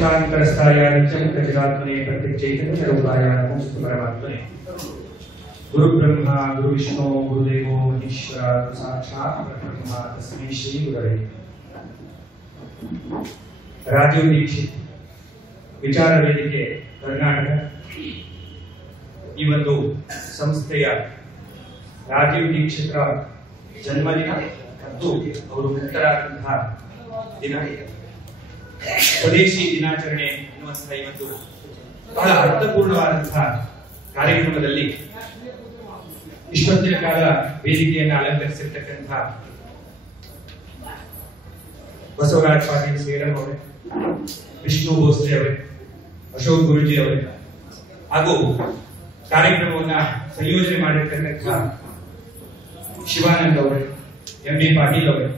शांतांतरस्थाय नित्यमुक्तचिदात्मने प्रत्यक्षचैतन्यरूपाय नमोस्तु परमात्मने। गुरु ब्रह्मा गुरु विष्णु गुरुदेवो महेश्वरः साक्षात् परब्रह्म तस्मै श्री गुरवे। राजीव दीक्षित विचार ವೇದಿಕೆ ಕರ್ನಾಟಕ ಈ ಒಂದು ಸಂಸ್ಥೆಯ ರಾಜೀವ್ ದೀಕ್ಷಿತರ ಜನ್ಮದಿನ ಮತ್ತು ಅವರು ಮುಕ್ತರಾದಂತಹ ದಿನ ಸ್ವದೇಶಿ ದಿನಾಚರಣೆ ಎನ್ನುವಂತಹ ಈ ಒಂದು ಬಹಳ ಅರ್ಥಪೂರ್ಣವಾದಂತಹ ಕಾರ್ಯಕ್ರಮದಲ್ಲಿ ಇಷ್ಟೊತ್ತಿನ ಕಾಲ ವೇದಿಕೆಯನ್ನು ಅಲಂಕರಿಸಿರ್ತಕ್ಕಂತಹ ಬಸವರಾಜ್ ಪಾಟೀಲ್ ಸೇರಂ ಅವರೇ, ವಿಷ್ಣು ಭೋಸ್ಲೆ ಅವರೇ, ಅಶೋಕ್ ಗುರುಜಿ ಅವರೇ ಹಾಗೂ ಕಾರ್ಯಕ್ರಮವನ್ನ ಸಂಯೋಜನೆ ಮಾಡಿರ್ತಕ್ಕಂತಹ ಶಿವಾನಂದ್ ಅವರೇ, ಎಂ ಬಿ ಪಾಟೀಲ್ ಅವರೇ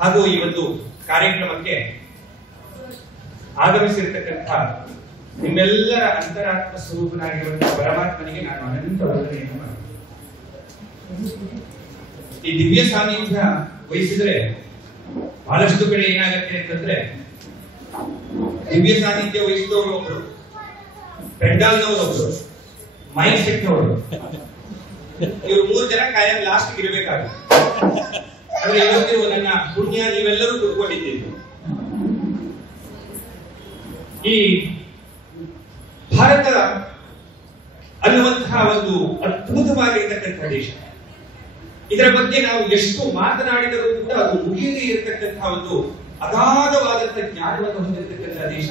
ಹಾಗೂ ಈ ಒಂದು ಕಾರ್ಯಕ್ರಮಕ್ಕೆ ಆಗಮಿಸಿರ್ತಕ್ಕಂತಹ ನಿಮ್ಮೆಲ್ಲರ ಅಂತರಾತ್ಮ ಸ್ವರೂಪನಾಗಿರುವಂತಹ ಪರಮಾತ್ಮನಿಗೆ ನಾನು ಅನಂತ ವಂದನೆಯನ್ನು ಮಾಡುತ್ತೇನೆ. ಈ ದಿವ್ಯ ಸಾನ್ನಿಧ್ಯ ವಹಿಸಿದ್ರೆ ಬಹಳಷ್ಟು ಕಡೆ ಏನಾಗುತ್ತೆ ಅಂತಂದ್ರೆ, ದಿವ್ಯ ಸಾನ್ನಿಧ್ಯ ವಹಿಸಿದವರು ಒಬ್ರು, ಪೆಂಡಾಲ್ನವರು, ಮೈಕ್ ಸೆಟ್ನವರು, ಇವರು 3 ಜನ ಕಾಯಂ ಲಾಸ್ಟ್ ಇರಬೇಕಾಗುತ್ತೆ. ಆದ್ರೆ ಇವತ್ತಿರುವ ನನ್ನ ಪುಣ್ಯ ನೀವೆಲ್ಲರೂ ಕೂತ್ಕೊಂಡಿದ್ದೀರಿ. ಈ ಭಾರತ ಅನ್ನುವಂತಹ ಒಂದು ಅದ್ಭುತವಾಗಿರ್ತಕ್ಕಂಥ ದೇಶ, ಇದರ ಬಗ್ಗೆ ನಾವು ಎಷ್ಟು ಮಾತನಾಡಿದರೂ ಕೂಡ ಅದು ಮುಗಿಯದೇ ಇರತಕ್ಕಂತಹ ಒಂದು ಅಗಾಧವಾದಂತಹ ಜ್ಞಾನವನ್ನು ಹೊಂದಿರತಕ್ಕಂತಹ ದೇಶ.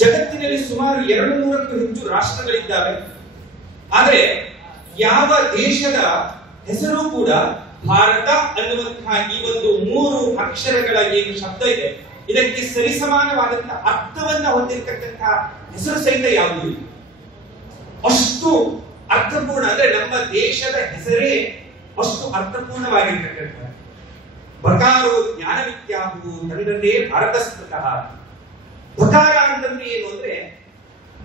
ಜಗತ್ತಿನಲ್ಲಿ ಸುಮಾರು 200ಕ್ಕೂ ಹೆಚ್ಚು ರಾಷ್ಟ್ರಗಳಿದ್ದಾವೆ. ಆದರೆ ಯಾವ ದೇಶದ ಹೆಸರು ಕೂಡ ಭಾರತ ಅನ್ನುವಂತಹ ಈ ಒಂದು 3 ಅಕ್ಷರಗಳ ಏನು ಶಬ್ದ ಇದೆ ಇದಕ್ಕೆ ಸರಿಸಮಾನವಾದಂತಹ ಅರ್ಥವನ್ನ ಹೊಂದಿರತಕ್ಕಂತಹ ಹೆಸರು ಸಹಿತ ಯಾವುದೂ ಇಲ್ಲ. ಅಷ್ಟು ಅರ್ಥಪೂರ್ಣ, ಅಂದ್ರೆ ನಮ್ಮ ದೇಶದ ಹೆಸರೇ ಅಷ್ಟು ಅರ್ಥಪೂರ್ಣವಾಗಿರ್ತಕ್ಕಂಥ. ಬಕಾರೋ ಜ್ಞಾನವಿದ್ಯಾಹು ತಂದತೆ ಭಾರತಸ್ತಃ. ಬಕಾರ ಅಂತಂದ್ರೆ ಏನು ಅಂದ್ರೆ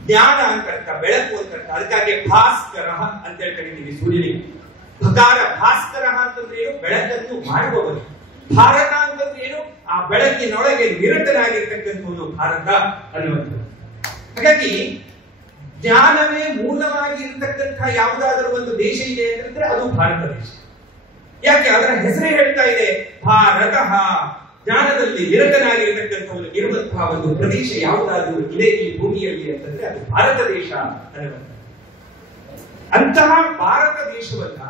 ಜ್ಞಾನ ಅಂತ ಅರ್ಥ, ಬೆಳಕು ಅಂತ ಅರ್ಥ. ಅದಕ್ಕಾಗಿ ಭಾಸ್ಕರ ಅಂತ ಹೇಳ್ಕೊಂಡಿದ್ದೀವಿ ಸೂರ್ಯನಿಗೆ. ಬಕಾರ ಭಾಸ್ಕರ ಅಂತಂದ್ರೆ ಏನು, ಬೆಳಕನ್ನು ಮಾಡುವವರು. ಭಾರತ ಅಂತಂದ್ರೆ ಏನು, ಆ ಬೆಳಕಿನೊಳಗೆ ನಿರತನಾಗಿರ್ತಕ್ಕಂಥದ್ದು ಭಾರತ ಅನ್ನುವಂಥದ್ದು. ಹಾಗಾಗಿ ಜ್ಞಾನವೇ ಮೂಲವಾಗಿ ಇರತಕ್ಕಂಥ ಯಾವುದಾದರೂ ಒಂದು ದೇಶ ಇದೆ ಅಂತಂದ್ರೆ ಅದು ಭಾರತ ದೇಶ. ಯಾಕೆ? ಅದರ ಹೆಸರೇ ಹೇಳ್ತಾ ಇದೆ ಭಾರತ. ಜ್ಞಾನದಲ್ಲಿ ನಿರತನಾಗಿರತಕ್ಕಂಥವರು ಇರುವಂತಹ ಒಂದು ಪ್ರದೇಶ ಯಾವುದಾದ್ರೂ ಇದೆ ಈ ಭೂಮಿಯಲ್ಲಿ ಅಂತಂದ್ರೆ ಅದು ಭಾರತ ದೇಶ ಅನ್ನುವಂಥದ್ದು. ಅಂತಹ ಭಾರತ ದೇಶವನ್ನ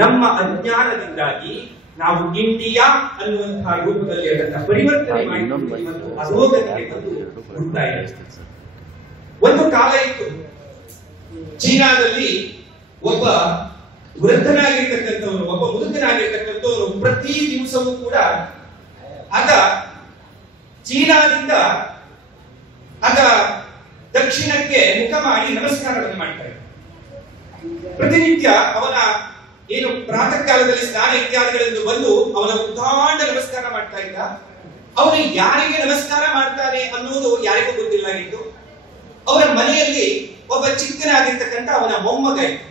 ನಮ್ಮ ಅಜ್ಞಾನದಿಂದಾಗಿ ನಾವು ಇಂಡಿಯಾ ಅನ್ನುವಂತಹ ರೂಪದಲ್ಲಿ ಅದನ್ನ ಪರಿವರ್ತನೆ ಮಾಡಿ ಮತ್ತು ಅಧೋಗತಿಗೆ ಬಂದು ಹುಡ್ತಾ ಇದೆ. ಒಂದು ಕಾಲ ಇತ್ತು, ಚೀನಾದಲ್ಲಿ ಒಬ್ಬ ವೃದ್ಧನಾಗಿರ್ತಕ್ಕಂಥವನು, ಒಬ್ಬ ಮುದುಕನಾಗಿರ್ತಕ್ಕಂಥವನು ಪ್ರತಿ ದಿವಸವೂ ಕೂಡ ಆಗ ಚೀನಾದಿಂದ ಆಗ ದಕ್ಷಿಣಕ್ಕೆ ಮುಖ ಮಾಡಿ ನಮಸ್ಕಾರವನ್ನು ಮಾಡ್ತಾರೆ. ಪ್ರತಿನಿತ್ಯ ಅವನ ಏನು ಪ್ರಾತಃ ಕಾಲದಲ್ಲಿ ಸ್ನಾನ ಇತ್ಯಾದಿಗಳೆಂದು ಬಂದು ಅವನ ಉದ್ದಾಂಡ ನಮಸ್ಕಾರ ಮಾಡ್ತಾ ಇದ್ದ. ಅವನು ಯಾರಿಗೆ ನಮಸ್ಕಾರ ಮಾಡ್ತಾನೆ ಅನ್ನೋದು ಯಾರಿಗೂ ಗೊತ್ತಿಲ್ಲಾಗಿತ್ತು. ಅವರ ಮನೆಯಲ್ಲಿ ಒಬ್ಬ ಚಿಕ್ಕನಾಗಿರ್ತಕ್ಕಂಥ ಅವನ ಮೊಮ್ಮಗ ಇತ್ತು.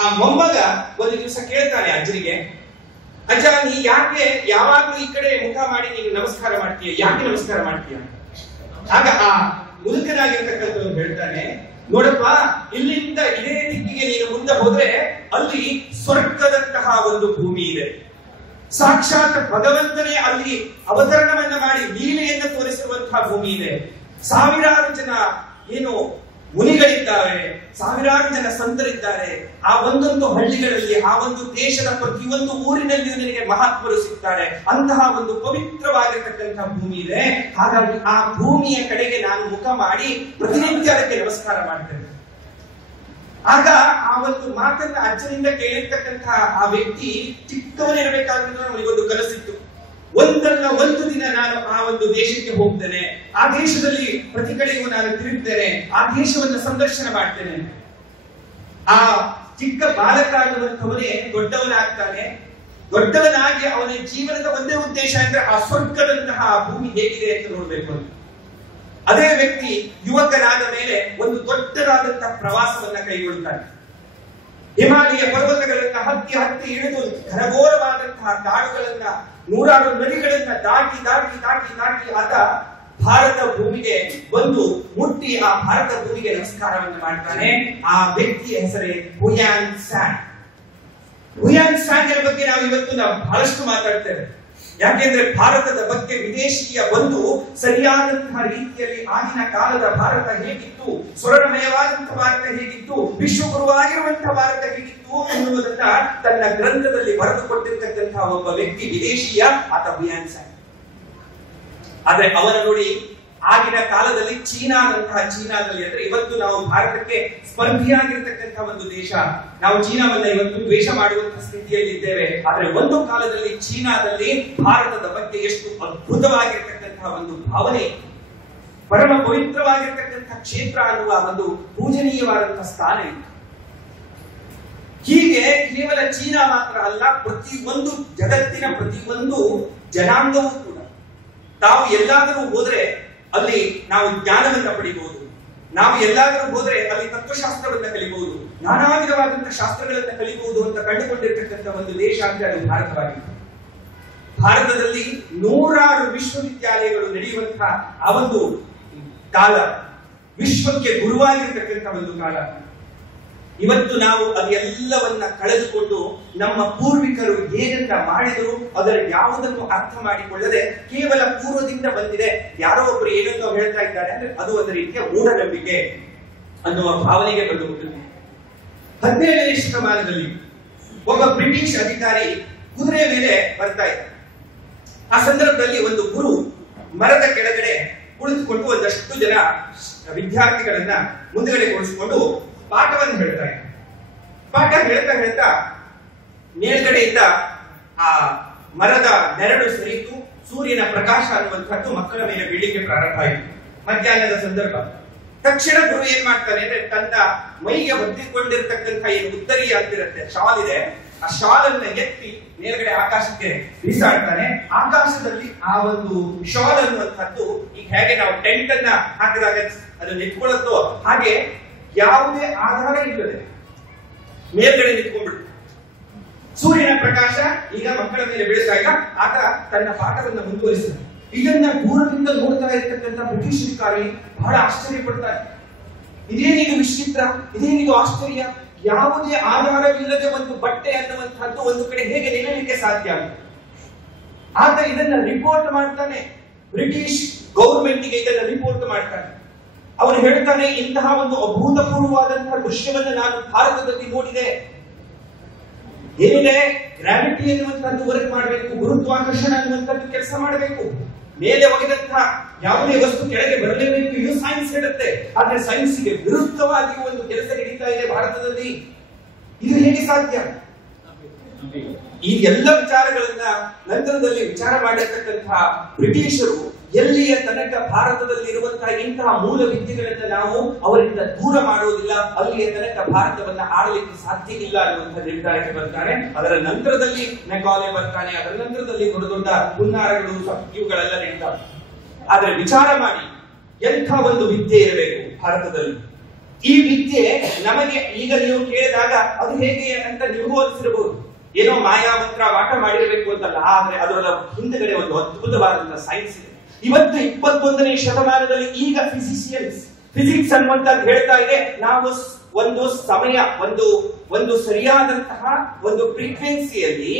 ಆ ಮೊಮ್ಮಗ ಒಂದು ದಿವಸ ಕೇಳ್ತಾನೆ ಅಜ್ಜನಿಗೆ, ಅಜ್ಜ ನೀ ಯಾಕೆ ಯಾವಾಗ್ಲೂ ಈ ಕಡೆ ಮುಖ ಮಾಡಿ ನೀನು ನಮಸ್ಕಾರ ಮಾಡ್ತೀಯ, ಯಾಕೆ ನಮಸ್ಕಾರ ಮಾಡ್ತೀಯ? ಆಗ ಆ ಮುದುಕನಾಗಿರ್ತಕ್ಕಂಥವ್ರು ಹೇಳ್ತಾನೆ, ನೋಡಪ್ಪ, ಇಲ್ಲಿಂದ ಇದೇ ದಿಕ್ಕಿಗೆ ನೀನು ಮುಂದೆ ಹೋದ್ರೆ ಅಲ್ಲಿ ಸ್ವರ್ಗದಂತಹ ಒಂದು ಭೂಮಿ ಇದೆ. ಸಾಕ್ಷಾತ್ ಭಗವಂತನೇ ಅಲ್ಲಿ ಅವತರಣವನ್ನ ಮಾಡಿ ಲೀಲೆಯನ್ನು ತೋರಿಸಿರುವಂತಹ ಭೂಮಿ ಇದೆ. ಸಾವಿರಾರು ಜನ ಏನು ಮುನಿಗಳಿದ್ದಾರೆ, ಸಾವಿರಾರು ಜನ ಸಂತರಿದ್ದಾರೆ. ಆ ಒಂದೊಂದು ಹಳ್ಳಿಗಳಲ್ಲಿ, ಆ ಒಂದು ದೇಶದ ಪ್ರತಿಯೊಂದು ಊರಿನಲ್ಲಿಯೂ ನಿನಗೆ ಮಹಾತ್ಮರು ಸಿಗ್ತಾರೆ. ಅಂತಹ ಒಂದು ಪವಿತ್ರವಾಗಿರ್ತಕ್ಕಂತಹ ಭೂಮಿ ಇದೆ. ಹಾಗಾಗಿ ಆ ಭೂಮಿಯ ಕಡೆಗೆ ನಾನು ಮುಖ ಮಾಡಿ ಪ್ರತಿನಿತ್ಯ ಅದಕ್ಕೆ ನಮಸ್ಕಾರ ಮಾಡ್ತೇನೆ. ಆಗ ಆ ಒಂದು ಮಾತನ್ನ ಅಜ್ಜನಿಂದ ಕೇಳಿರ್ತಕ್ಕಂತಹ ಆ ವ್ಯಕ್ತಿ ಚಿಕ್ಕವನಿರಬೇಕಾದ್ರೆ ಅವನಿಗೊಂದು ಕನಸಿತ್ತು. ಒಂದಲ್ಲ ಒಂದು ದಿನ ನಾನು ಆ ಒಂದು ದೇಶಕ್ಕೆ ಹೋಗ್ತೇನೆ, ಆ ದೇಶದಲ್ಲಿ ಪ್ರತಿ ಕಡೆಗೂ ನಾನು ತಿರುಗ್ತೇನೆ, ಆ ದೇಶವನ್ನು ಸಂದರ್ಶನ ಮಾಡ್ತೇನೆ. ಆ ಚಿಕ್ಕ ಬಾಲಕ ಅನ್ನುವಂಥವನೇ ದೊಡ್ಡವನಾಗ್ತಾನೆ. ದೊಡ್ಡವನಾಗಿ ಅವನ ಜೀವನದ ಒಂದೇ ಉದ್ದೇಶ ಅಂದ್ರೆ ಆ ಸ್ವರ್ಗದಂತಹ ಆ ಭೂಮಿ ಹೇಗಿದೆ ಅಂತ ನೋಡ್ಬೇಕು ಅಂತ. ಅದೇ ವ್ಯಕ್ತಿ ಯುವಕನಾದ ಮೇಲೆ ಒಂದು ದೊಡ್ಡದಾದಂತಹ ಪ್ರವಾಸವನ್ನ ಕೈಗೊಳ್ತಾನೆ. ಹಿಮಾಲಯ ಪರ್ವತಗಳನ್ನ ಹತ್ತಿ ಹತ್ತಿ ಇಳಿದು ಘನಘೋರವಾದಂತಹ ಕಾಡುಗಳನ್ನ, ನೂರಾರು ನದಿಗಳನ್ನ ದಾಟಿ ದಾಟಿ ದಾಟಿ ದಾಟಿ ಆತ ಭಾರತ ಭೂಮಿಗೆ ಬಂದು ಮುಟ್ಟಿ ಆ ಭಾರತ ಭೂಮಿಗೆ ನಮಸ್ಕಾರವನ್ನು ಮಾಡ್ತಾನೆ. ಆ ವ್ಯಕ್ತಿಯ ಹೆಸರೇ ಹುಯಾನ್ ಸ್ಯಾಂಗ್. ಹುಯಾನ್ ಸ್ಯಾಂಗ್ ಬಗ್ಗೆ ನಾವು ಬಹಳಷ್ಟು ಮಾತಾಡ್ತೇವೆ. ಯಾಕೆಂದ್ರೆ ಭಾರತದ ಬಗ್ಗೆ ವಿದೇಶಿಯ ಬಂದು ಸರಿಯಾದಂತಹ ರೀತಿಯಲ್ಲಿ ಆಗಿನ ಕಾಲದ ಭಾರತ ಹೇಗಿತ್ತು, ಸ್ವರ್ಣಮಯವಾದಂತಹ ಭಾರತ ಹೇಗಿತ್ತು, ವಿಶ್ವಗುರುವಾಗಿರುವಂತಹ ಭಾರತ ಹೇಗಿತ್ತು ಅನ್ನುವುದನ್ನ ತನ್ನ ಗ್ರಂಥದಲ್ಲಿ ಬರೆದುಕೊಟ್ಟಿರ್ತಕ್ಕಂತಹ ಒಬ್ಬ ವ್ಯಕ್ತಿ ವಿದೇಶಿಯ, ಆತ ಹುಯಾನ್ ಸ್ಯಾಂಗ್. ಆದ್ರೆ ಅವರ ನೋಡಿ ಆಗಿನ ಕಾಲದಲ್ಲಿ ಚೀನಾದಲ್ಲಿ ಅಂದ್ರೆ ಇವತ್ತು ನಾವು ಭಾರತಕ್ಕೆ ಸ್ಪರ್ಧಿಯಾಗಿರ್ತಕ್ಕಂತಹ ಒಂದು ದೇಶ, ನಾವು ಚೀನಾವನ್ನ ಇವತ್ತು ದ್ವೇಷ ಮಾಡುವಂತಹ ಸ್ಥಿತಿಯಲ್ಲಿ ಇದ್ದೇವೆ. ಆದ್ರೆ ಒಂದು ಕಾಲದಲ್ಲಿ ಚೀನಾದಲ್ಲಿ ಭಾರತದ ಬಗ್ಗೆ ಎಷ್ಟು ಅದ್ಭುತವಾಗಿರ್ತಕ್ಕಂತಹ ಒಂದು ಭಾವನೆ, ಪರಮ ಪವಿತ್ರವಾಗಿರ್ತಕ್ಕಂತಹ ಕ್ಷೇತ್ರ ಅನ್ನುವ ಒಂದು ಪೂಜನೀಯವಾದಂತಹ ಸ್ಥಾನ ಇತ್ತು. ಹೀಗೆ ಕೇವಲ ಚೀನಾ ಮಾತ್ರ ಅಲ್ಲ, ಪ್ರತಿಯೊಂದು ಜಗತ್ತಿನ ಪ್ರತಿಯೊಂದು ಜನಾಂಗವೂ ಕೂಡ ತಾವು ಎಲ್ಲಾದರೂ ಹೋದ್ರೆ ಅಲ್ಲಿ ನಾವು ಜ್ಞಾನವನ್ನ ಪಡಿಬಹುದು, ನಾವು ಎಲ್ಲಾದರೂ ಹೋದ್ರೆ ಅಲ್ಲಿ ತತ್ವಶಾಸ್ತ್ರವನ್ನ ಕಲಿಬಹುದು, ನಾನಾ ವಿಧವಾದಂತಹ ಶಾಸ್ತ್ರಗಳನ್ನ ಕಲಿಬಹುದು ಅಂತ ಕಂಡುಕೊಂಡಿರ್ತಕ್ಕಂಥ ಒಂದು ದೇಶ ಅಂದ್ರೆ ಅದು ಭಾರತವಾಗಿದೆ. ಭಾರತದಲ್ಲಿ ನೂರಾರು ವಿಶ್ವವಿದ್ಯಾಲಯಗಳು ನಡೆಯುವಂತಹ ಆ ಒಂದು ಕಾಲ, ವಿಶ್ವಕ್ಕೆ ಗುರುವಾಗಿರ್ತಕ್ಕಂಥ ಒಂದು ಕಾಲ. ಇವತ್ತು ನಾವು ಅದೆಲ್ಲವನ್ನ ಕಳೆದುಕೊಂಡು ನಮ್ಮ ಪೂರ್ವಿಕರು ಏನನ್ನ ಮಾಡಿದರು ಅದರ ಯಾವುದನ್ನು ಅರ್ಥ ಮಾಡಿಕೊಳ್ಳದೆ ಕೇವಲ ಪೂರ್ವದಿಂದ ಬಂದಿದೆ, ಯಾರೋ ಒಬ್ರು ಏನನ್ನೋ ಹೇಳ್ತಾ ಇದ್ದಾರೆ ಅಂದ್ರೆ ಅದು ಒಂದು ರೀತಿಯ ಮೂಢನಂಬಿಕೆ ಅನ್ನುವ ಭಾವನೆಗೆ ಬಂದುಬಿಟ್ಟಿದೆ. 17ನೇ ಶತಮಾನದಲ್ಲಿ ಒಬ್ಬ ಬ್ರಿಟಿಷ್ ಅಧಿಕಾರಿ ಕುದುರೆ ಮೇಲೆ ಬರ್ತಾ ಇದ್ದ. ಆ ಸಂದರ್ಭದಲ್ಲಿ ಒಂದು ಗುರು ಮರದ ಕೆಳಗಡೆ ಕುಳಿತುಕೊಂಡು ಒಂದಷ್ಟು ಜನ ವಿದ್ಯಾರ್ಥಿಗಳನ್ನ ಮುಂದುಗಡೆ ಕೂರಿಸಿಕೊಂಡು ಪಾಠವನ್ನು ಹೇಳ್ತಾ ಇದ್ದ. ಪಾಠ ಹೇಳ್ತಾ ಹೇಳ್ತಾ ಮೇಲ್ಗಡೆಯಿಂದ ಆ ಮರದ ನೆರಳು ಸರಿತು ಸೂರ್ಯನ ಪ್ರಕಾಶ ಅನ್ನುವಂಥದ್ದು ಮಕ್ಕಳ ಮೇಲೆ ಬೀಳಿಕೆ ಪ್ರಾರಂಭ ಆಯಿತು. ಮಧ್ಯಾಹ್ನದ ಸಂದರ್ಭ. ತಕ್ಷಣ ಗುರು ಏನ್ ಮಾಡ್ತಾನೆ ಅಂದ್ರೆ ತನ್ನ ಮೈಗೆ ಹೊತ್ತಿಕೊಂಡಿರ್ತಕ್ಕಂಥ ಏನು ಉತ್ತರೀಯ ಅಂತಿರುತ್ತೆ, ಶಾಲ್ ಇದೆ, ಆ ಶಾಲ್ ಅನ್ನ ಎತ್ತಿ ಮೇಲ್ಗಡೆ ಆಕಾಶಕ್ಕೆ ಬೀಸಾಡ್ತಾನೆ. ಆಕಾಶದಲ್ಲಿ ಆ ಒಂದು ಶಾಲ್ ಅನ್ನುವಂಥದ್ದು ಈಗ ಹೇಗೆ ನಾವು ಟೆಂಟ್ ಅನ್ನ ಹಾಕಿದಾಗ ಅದು ನಿಂತ್ಕೊಳ್ಳುತ್ತೋ ಹಾಗೆ ಯಾವುದೇ ಆಧಾರ ಇಲ್ಲದೆ ಮೇಲ್ಗಡೆ ನಿಂತ್ಕೊಂಡ್ಬಿಟ್ಟು ಸೂರ್ಯನ ಪ್ರಕಾಶ ಈಗ ಮಕ್ಕಳ ಮೇಲೆ ಬೀಳ್ದಾಗ ಆತ ತನ್ನ ಪಾಠವನ್ನು ಮುಂದುವರಿಸಿದ. ಇದನ್ನ ದೂರದಿಂದ ನೋಡ್ತಾ ಇರ್ತಕ್ಕಂಥ ಬ್ರಿಟಿಷ್ ಅಧಿಕಾರಿ ಬಹಳ ಆಶ್ಚರ್ಯ ಪಡ್ತಾರೆ. ಇದೇನಿದು ವಿಚಿತ್ರ, ಇದೇನಿದು ಆಶ್ಚರ್ಯ, ಯಾವುದೇ ಆಧಾರವಿಲ್ಲದೆ ಒಂದು ಬಟ್ಟೆ ಅನ್ನುವಂಥದ್ದು ಒಂದು ಕಡೆ ಹೇಗೆ ನಿಲ್ಲಲಿಕ್ಕೆ ಸಾಧ್ಯ ಅಂತ ಆತ ಇದನ್ನ ರಿಪೋರ್ಟ್ ಮಾಡ್ತಾನೆ. ಬ್ರಿಟಿಷ್ ಗೌರ್ಮೆಂಟ್ಗೆ ಇದನ್ನ ರಿಪೋರ್ಟ್ ಮಾಡ್ತಾನೆ. ಅವನು ಹೇಳ್ತಾನೆ, ಇಂತಹ ಒಂದು ಅಭೂತಪೂರ್ವವಾದಂತಹ ದೃಶ್ಯವನ್ನು ನಾನು ಭಾರತದಲ್ಲಿ ನೋಡಿದೆ. ಏನಿದೆ, ಗ್ರಾವಿಟಿ ಅನ್ನುವಂಥದ್ದು ವರ್ಕ್ ಮಾಡಬೇಕು, ಗುರುತ್ವಾಕರ್ಷಣ ಅನ್ನುವಂಥದ್ದು ಕೆಲಸ ಮಾಡಬೇಕು, ಮೇಲೆ ಒಗೆದಂತಹ ಯಾವುದೇ ವಸ್ತು ಕೆಳಗೆ ಬರಲೇಬೇಕು, ಇದು ಸೈನ್ಸ್ ಹೇಳುತ್ತೆ. ಆದ್ರೆ ಸೈನ್ಸ್ಗೆ ವಿರುದ್ಧವಾಗಿ ಒಂದು ಕೆಲಸ ನಡೀತಾ ಇದೆ ಭಾರತದಲ್ಲಿ. ಇದು ಹೇಗೆ ಸಾಧ್ಯ? ಈ ಎಲ್ಲ ವಿಚಾರಗಳನ್ನ ನಂತರದಲ್ಲಿ ವಿಚಾರ ಮಾಡಿರ್ತಕ್ಕಂತಹ ಬ್ರಿಟಿಷರು ಎಲ್ಲಿಯ ತನಕ ಭಾರತದಲ್ಲಿ ಇರುವಂತಹ ಇಂತಹ ಮೂಲ ವಿದ್ಯೆಗಳನ್ನ ನಾವು ಅವರಿಂದ ದೂರ ಮಾಡುವುದಿಲ್ಲ, ಅಲ್ಲಿಯ ತನಕ ಭಾರತವನ್ನ ಆಡಲಿಕ್ಕೆ ಸಾಧ್ಯ ಇಲ್ಲ ಅನ್ನುವಂತಹ ನಿರ್ಧಾರಕ್ಕೆ ಬರ್ತಾರೆ. ಅದರ ನಂತರದಲ್ಲಿ ಮೆಕಾಲೆ ಬರ್ತಾನೆ, ಅದರ ನಂತರದಲ್ಲಿ ದೊಡ್ಡ ದೊಡ್ಡ ಹುನ್ನಾರಗಳು ಇವುಗಳೆಲ್ಲ ನಡೀತಾವೆ. ಆದ್ರೆ ವಿಚಾರ ಮಾಡಿ, ಎಂಥ ಒಂದು ವಿದ್ಯೆ ಇರಬೇಕು ಭಾರತದಲ್ಲಿ. ಈ ವಿದ್ಯೆ ನಮಗೆ ಈಗ ನೀವು ಕೇಳಿದಾಗ ಅದು ಹೇಗೆ ಅಂತ ನೀವು ಅನಿಸಿರಬಹುದು, ಏನೋ ಮಾಯಾಮಂತ್ರ ಮಾಟ ಮಾಡಿರಬೇಕು ಅಂತಲ್ಲ, ಆದ್ರೆ ಅದರ ಹಿಂದಗಡೆ ಒಂದು ಅದ್ಭುತವಾದಂತಹ ಸೈನ್ಸ್ ಇದೆ. ಇವತ್ತು 21ನೇ ಶತಮಾನದಲ್ಲಿ ಈಗ ಫಿಸಿಕ್ಸ್ ಅನ್ನುವಂಥದ್ದು ಹೇಳ್ತಾ ಇದೆ, ನಾವು ಒಂದು ಸಮಯ ಒಂದು ಸರಿಯಾದಂತಹ ಒಂದು ಫ್ರೀಕ್ವೆನ್ಸಿಯಲ್ಲಿ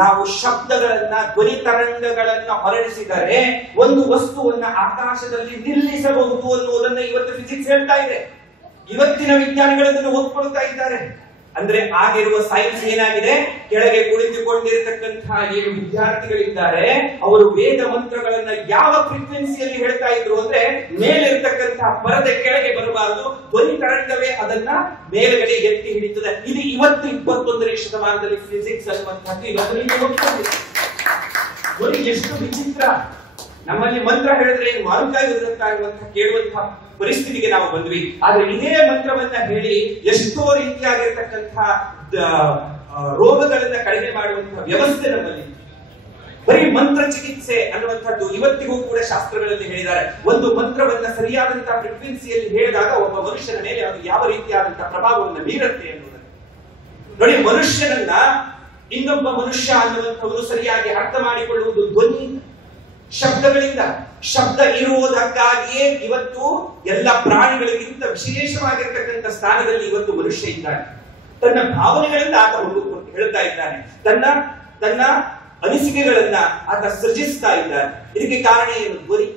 ನಾವು ಶಬ್ದಗಳನ್ನ, ಧ್ವನಿ ತರಂಗಗಳನ್ನ ಹೊರಡಿಸಿದರೆ ಒಂದು ವಸ್ತುವನ್ನ ಆಕಾಶದಲ್ಲಿ ನಿಲ್ಲಿಸಬಹುದು ಅನ್ನುವುದನ್ನ ಇವತ್ತು ಫಿಸಿಕ್ಸ್ ಹೇಳ್ತಾ ಇದೆ. ಇವತ್ತಿನ ವಿಜ್ಞಾನಿಗಳನ್ನು ಒಪ್ಕೊಳ್ತಾ ಇದ್ದಾರೆ. ಅಂದ್ರೆ ಆಗಿರುವ ಸೈನ್ಸ್ ಏನಾಗಿದೆ, ಕೆಳಗೆ ಕುಳಿತುಕೊಂಡಿರತಕ್ಕಂತಹ ಏನು ವಿದ್ಯಾರ್ಥಿಗಳಿದ್ದಾರೆ ಅವರು ವೇದ ಮಂತ್ರಗಳನ್ನ ಯಾವ ಫ್ರೀಕ್ವೆನ್ಸಿಯಲ್ಲಿ ಹೇಳ್ತಾ ಇದ್ರು ಅಂದ್ರೆ ಮೇಲಿರ್ತಕ್ಕಂತಹ ಪರದೆ ಕೆಳಗೆ ಬರಬಾರದು, ಧ್ವನಿ ತರಂಗವೇ ಅದನ್ನ ಮೇಲ್ಗಡೆ ಎತ್ತಿ ಹಿಡಿತದೆ. ಇದು ಇವತ್ತು 21ನೇ ಶತಮಾನದಲ್ಲಿ ಫಿಸಿಕ್ಸ್ ಅನ್ನುವಂಥದ್ದು ಇವತ್ತು ಎಷ್ಟು ವಿಚಿತ್ರ. ನಮ್ಮಲ್ಲಿ ಮಂತ್ರ ಹೇಳಿದ್ರೆ ಮಾರುಕಾಯಿ ಅಂತ ಕೇಳುವಂತಹ ಪರಿಸ್ಥಿತಿಗೆ ನಾವು ಬಂದ್ವಿ. ಆದ್ರೆ ಇದೇ ಮಂತ್ರವನ್ನ ಹೇಳಿ ಎಷ್ಟೋ ರೀತಿಯಾಗಿರ್ತಕ್ಕಂತಹ ರೋಗಗಳನ್ನ ಕಡಿಮೆ ಮಾಡುವಂತಹ ವ್ಯವಸ್ಥೆ ನಮ್ಮಲ್ಲಿ. ಬರೀ ಮಂತ್ರ ಚಿಕಿತ್ಸೆ ಅನ್ನುವಂಥದ್ದು ಇವತ್ತಿಗೂ ಕೂಡ ಶಾಸ್ತ್ರಗಳಲ್ಲಿ ಹೇಳಿದ್ದಾರೆ. ಒಂದು ಮಂತ್ರವನ್ನ ಸರಿಯಾದಂತಹ ಫ್ರೀಕ್ವೆನ್ಸಿಯಲ್ಲಿ ಹೇಳಿದಾಗ ಒಬ್ಬ ಮನುಷ್ಯನ ಮೇಲೆ ಅದು ಯಾವ ರೀತಿಯಾದಂತಹ ಪ್ರಭಾವವನ್ನು ಬೀರುತ್ತೆ ಅನ್ನೋದನ್ನು ನೋಡಿ. ಮನುಷ್ಯನನ್ನ ಇನ್ನೊಬ್ಬ ಮನುಷ್ಯ ಅನ್ನುವಂಥವರು ಸರಿಯಾಗಿ ಅರ್ಥ ಮಾಡಿಕೊಳ್ಳುವುದು ಧ್ವನಿ, ಶಬ್ದಗಳಿಂದ. ಶಬ್ದ ಇರುವುದಕ್ಕಾಗಿಯೇ ಇವತ್ತು ಎಲ್ಲ ಪ್ರಾಣಿಗಳಿಗಿಂತ ವಿಶೇಷವಾಗಿರ್ತಕ್ಕಂಥ ಸ್ಥಾನದಲ್ಲಿ ಇವತ್ತು ಮನುಷ್ಯ ಇದ್ದಾನೆ. ತನ್ನ ಭಾವನೆಗಳಿಂದ ಆತ ಹೇಳ್ತಾ ಇದ್ದಾನೆ, ತನ್ನ ಅನಿಸಿಕೆಗಳನ್ನ ಆತ ಸೃಜಿಸ್ತಾ ಇದ್ದಾನೆ. ಇದಕ್ಕೆ ಕಾರಣ ಏನು? ಧ್ವನಿ.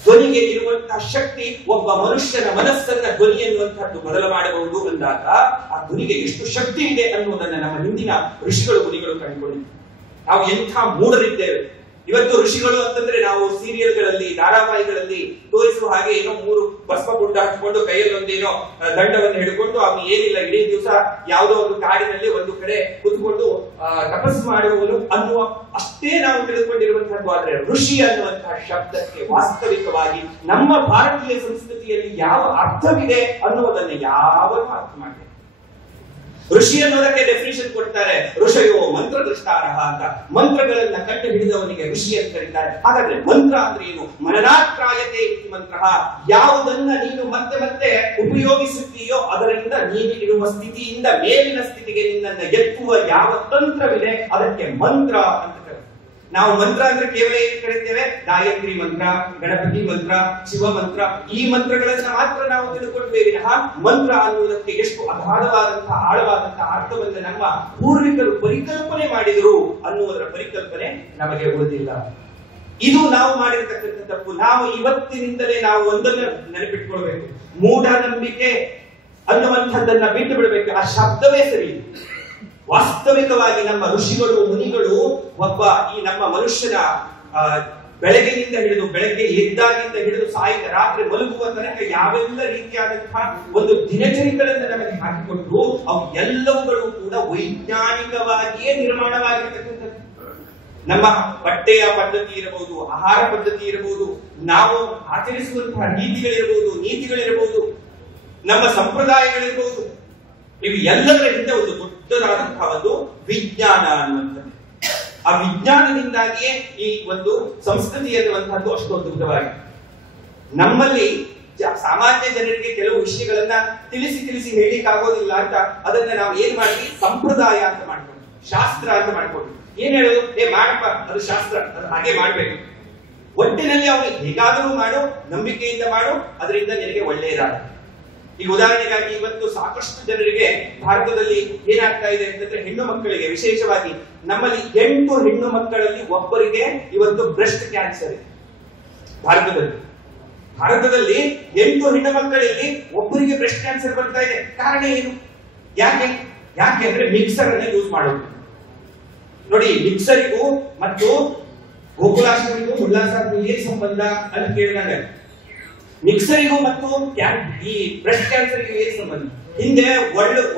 ಧ್ವನಿಗೆ ಇರುವಂತಹ ಶಕ್ತಿ ಒಬ್ಬ ಮನುಷ್ಯನ ಮನಸ್ಸನ್ನ ಧ್ವನಿ ಎನ್ನುವಂತಹದ್ದು ಬದಲು ಮಾಡಬಹುದು ಅಂದಾಗ ಆ ಧ್ವನಿಗೆ ಎಷ್ಟು ಶಕ್ತಿ ಇದೆ ಅನ್ನುವುದನ್ನ ನಮ್ಮ ಹಿಂದಿನ ಋಷಿಗಳು ಮುನಿಗಳು ಕಂಡುಕೊಂಡಿದ್ದಾರೆ. ನಾವು ಎಂಥ ಮೂಢರಿದ್ದೇವೆ ಇವತ್ತು. ಋಷಿಗಳು ಅಂತಂದ್ರೆ ನಾವು ಸೀರಿಯಲ್ಗಳಲ್ಲಿ ಧಾರಾವಾಹಿಗಳಲ್ಲಿ ತೋರಿಸುವ ಹಾಗೆ ಏನೋ 3 ಭಸ್ಮ ಗುಡ್ಡ ಹಾಕಿಕೊಂಡು ಕೈಯಲ್ಲೊಂದೇನೋ ದಂಡವನ್ನು ಹಿಡ್ಕೊಂಡು ಅವನು ಏನಿಲ್ಲ ಇಡೀ ದಿವಸ ಯಾವುದೋ ಒಂದು ಕಾಡಿನಲ್ಲಿ ಒಂದು ಕಡೆ ಕುತ್ಕೊಂಡು ತಪಸ್ಸು ಮಾಡುವನು ಅನ್ನುವ ಅಷ್ಟೇ ನಾವು ತಿಳಿದುಕೊಂಡಿರುವಂತಹದ್ದು. ಆದ್ರೆ ಋಷಿ ಅನ್ನುವಂತಹ ಶಬ್ದಕ್ಕೆ ವಾಸ್ತವಿಕವಾಗಿ ನಮ್ಮ ಭಾರತೀಯ ಸಂಸ್ಕೃತಿಯಲ್ಲಿ ಯಾವ ಅರ್ಥವಿದೆ ಅನ್ನುವುದನ್ನು ಯಾವತ್ತೂ ಅರ್ಥ ಮಾಡಿದೆ. ಋಷಿ ಅನ್ನೋದಕ್ಕೆ ಡೆಫಿನಿಷನ್ ಕೊಡ್ತಾರೆ, ಋಷಯೋ ಮಂತ್ರ ದೃಷ್ಟಾರ ಅಂತ. ಮಂತ್ರಗಳನ್ನ ಕಂಡು ಹಿಡಿದವನಿಗೆ ಋಷಿ ಅಂತ ಕರೀತಾರೆ. ಹಾಗಾದ್ರೆ ಮಂತ್ರ ಅಂದ್ರೆ ಏನು? ಮನನಾತ್ರಾಯತೆ ಮಂತ್ರ. ಯಾವುದನ್ನ ನೀನು ಮತ್ತೆ ಮತ್ತೆ ಉಪಯೋಗಿಸುತ್ತೀಯೋ ಅದರಿಂದ ನೀನು ಇರುವ ಸ್ಥಿತಿಯಿಂದ ಮೇಲಿನ ಸ್ಥಿತಿಗೆ ನಿನ್ನನ್ನು ಎತ್ತುವ ಯಾವ ತಂತ್ರವಿದೆ ಅದಕ್ಕೆ ಮಂತ್ರ ಅಂತ ಕರೀತಾರೆ. ನಾವು ಮಂತ್ರ ಅಂದ್ರೆ ಕೇವಲ ಏನು ಕರೀತೇವೆ? ಗಾಯತ್ರಿ ಮಂತ್ರ, ಗಣಪತಿ ಮಂತ್ರ, ಶಿವ ಮಂತ್ರ, ಈ ಮಂತ್ರಗಳನ್ನ ಮಾತ್ರ ನಾವು ತಿಳ್ಕೊಂಡ್ವೇ ವಿನಃ ಮಂತ್ರ ಅನ್ನುವುದಕ್ಕೆ ಎಷ್ಟು ಅಗಾಧವಾದಂತಹ ಆಳವಾದಂತಹ ಅರ್ಥವನ್ನು ನಮ್ಮ ಪೂರ್ವಿಕರು ಪರಿಕಲ್ಪನೆ ಮಾಡಿದರು ಅನ್ನುವುದರ ಪರಿಕಲ್ಪನೆ ನಮಗೆ ಉಳಿದಿಲ್ಲ. ಇದು ನಾವು ಮಾಡಿರತಕ್ಕಂಥ ತಪ್ಪು. ನಾವು ಇವತ್ತಿನಿಂದಲೇ ನಾವು ಒಂದನ್ನು ನೆನಪಿಟ್ಕೊಳ್ಬೇಕು, ಮೂಢನಂಬಿಕೆ ಅನ್ನುವಂಥದ್ದನ್ನ ಬಿಟ್ಟು ಬಿಡಬೇಕು. ಆ ಶಬ್ದವೇ ಸರಿ. ವಾಸ್ತವಿಕವಾಗಿ ನಮ್ಮ ಋಷಿಗಳು ಮುನಿಗಳು ಒಬ್ಬ ಈ ನಮ್ಮ ಮನುಷ್ಯನ ಬೆಳಗಿನಿಂದ ಹಿಡಿದು ಬೆಳಗ್ಗೆ ಎದ್ದಾಗಿಂದ ಹಿಡಿದು ಸಾಯಿತ ರಾತ್ರಿ ಮಲಗುವ ತನಕ ಯಾವೆಲ್ಲ ರೀತಿಯಾದಂತಹ ಒಂದು ದಿನಚರಿಗಳನ್ನು ನಮಗೆ ಹಾಕಿಕೊಟ್ಟು ಅವು ಎಲ್ಲವುಗಳು ಕೂಡ ವೈಜ್ಞಾನಿಕವಾಗಿಯೇ ನಿರ್ಮಾಣವಾಗಿರ್ತಕ್ಕಂಥದ್ದು. ನಮ್ಮ ಬಟ್ಟೆಯ ಪದ್ಧತಿ ಇರಬಹುದು, ಆಹಾರ ಪದ್ಧತಿ ಇರಬಹುದು, ನಾವು ಆಚರಿಸುವಂತಹ ನೀತಿಗಳಿರಬಹುದು, ನಮ್ಮ ಸಂಪ್ರದಾಯಗಳಿರಬಹುದು, ಇವು ಎಲ್ಲದರ ಹಿಂದೆ ಒಂದು ದೊಡ್ಡದಾದಂತಹ ಒಂದು ವಿಜ್ಞಾನ ಅನ್ನುವಂಥದ್ದು. ಆ ವಿಜ್ಞಾನದಿಂದಾಗಿಯೇ ಈ ಒಂದು ಸಂಸ್ಕೃತಿ ಅನ್ನುವಂಥದ್ದು ಅಷ್ಟು ಅದ್ಭುತವಾಗಿದೆ. ನಮ್ಮಲ್ಲಿ ಸಾಮಾನ್ಯ ಜನರಿಗೆ ಕೆಲವು ವಿಷಯಗಳನ್ನ ತಿಳಿಸಿ ಹೇಳಿಕ್ಕಾಗೋದಿಲ್ಲ ಅಂತ ಅದನ್ನ ನಾವು ಏನ್ ಮಾಡಿದ್ವಿ? ಸಂಪ್ರದಾಯ ಅಂತ ಮಾಡ್ಕೊಂಡು, ಶಾಸ್ತ್ರ ಅಂತ ಮಾಡ್ಕೊಂಡು ಏನ್ ಹೇಳೋದು? ಮಾಡಪ್ಪ, ಅದು ಶಾಸ್ತ್ರ, ಅದು ಹಾಗೆ ಮಾಡ್ಬೇಕು. ಒಟ್ಟಿನಲ್ಲಿ ಅವನಿಗೆ ಹೇಗಾದರೂ ಮಾಡು, ನಂಬಿಕೆಯಿಂದ ಮಾಡು, ಅದರಿಂದ ನಿನಗೆ ಒಳ್ಳೆಯದಾಗುತ್ತೆ. ಈಗ ಉದಾಹರಣೆಗಾಗಿ ಇವತ್ತು ಸಾಕಷ್ಟು ಜನರಿಗೆ ಭಾರತದಲ್ಲಿ ಏನಾಗ್ತಾ ಇದೆ ಅಂತಂದ್ರೆ, ಹೆಣ್ಣು ಮಕ್ಕಳಿಗೆ ವಿಶೇಷವಾಗಿ ನಮ್ಮಲ್ಲಿ 8 ಹೆಣ್ಣು ಮಕ್ಕಳಲ್ಲಿ ಒಬ್ಬರಿಗೆ ಇವತ್ತು ಬ್ರೆಸ್ಟ್ ಕ್ಯಾನ್ಸರ್ ಇದೆ. ಭಾರತದಲ್ಲಿ 8 ಹೆಣ್ಣು ಮಕ್ಕಳಲ್ಲಿ ಒಬ್ಬರಿಗೆ ಬ್ರೆಸ್ಟ್ ಕ್ಯಾನ್ಸರ್ ಬರ್ತಾ ಇದೆ. ಕಾರಣ ಏನು? ಯಾಕೆ ಅಂದ್ರೆ ಮಿಕ್ಸರ್ ಅನ್ನ ಯೂಸ್ ಮಾಡೋದು. ನೋಡಿ, ಮಿಕ್ಸರಿಗೂ ಮತ್ತು ಗೋಕುಲಾಷ್ಟಮಿಗೂ ಮುಲ್ಲಾಸಾರಿಗೂ ಏನ್ ಸಂಬಂಧ ಅಂತ ಕೇಳಿದಾಗ, ಮಿಕ್ಸರಿಗೂ ಮತ್ತು ಈ ಬ್ರೆಸ್ಟ್ ಕ್ಯಾನ್ಸರ್ಗೂ ಏನ್ ಸಂಬಂಧ? ಹಿಂದೆ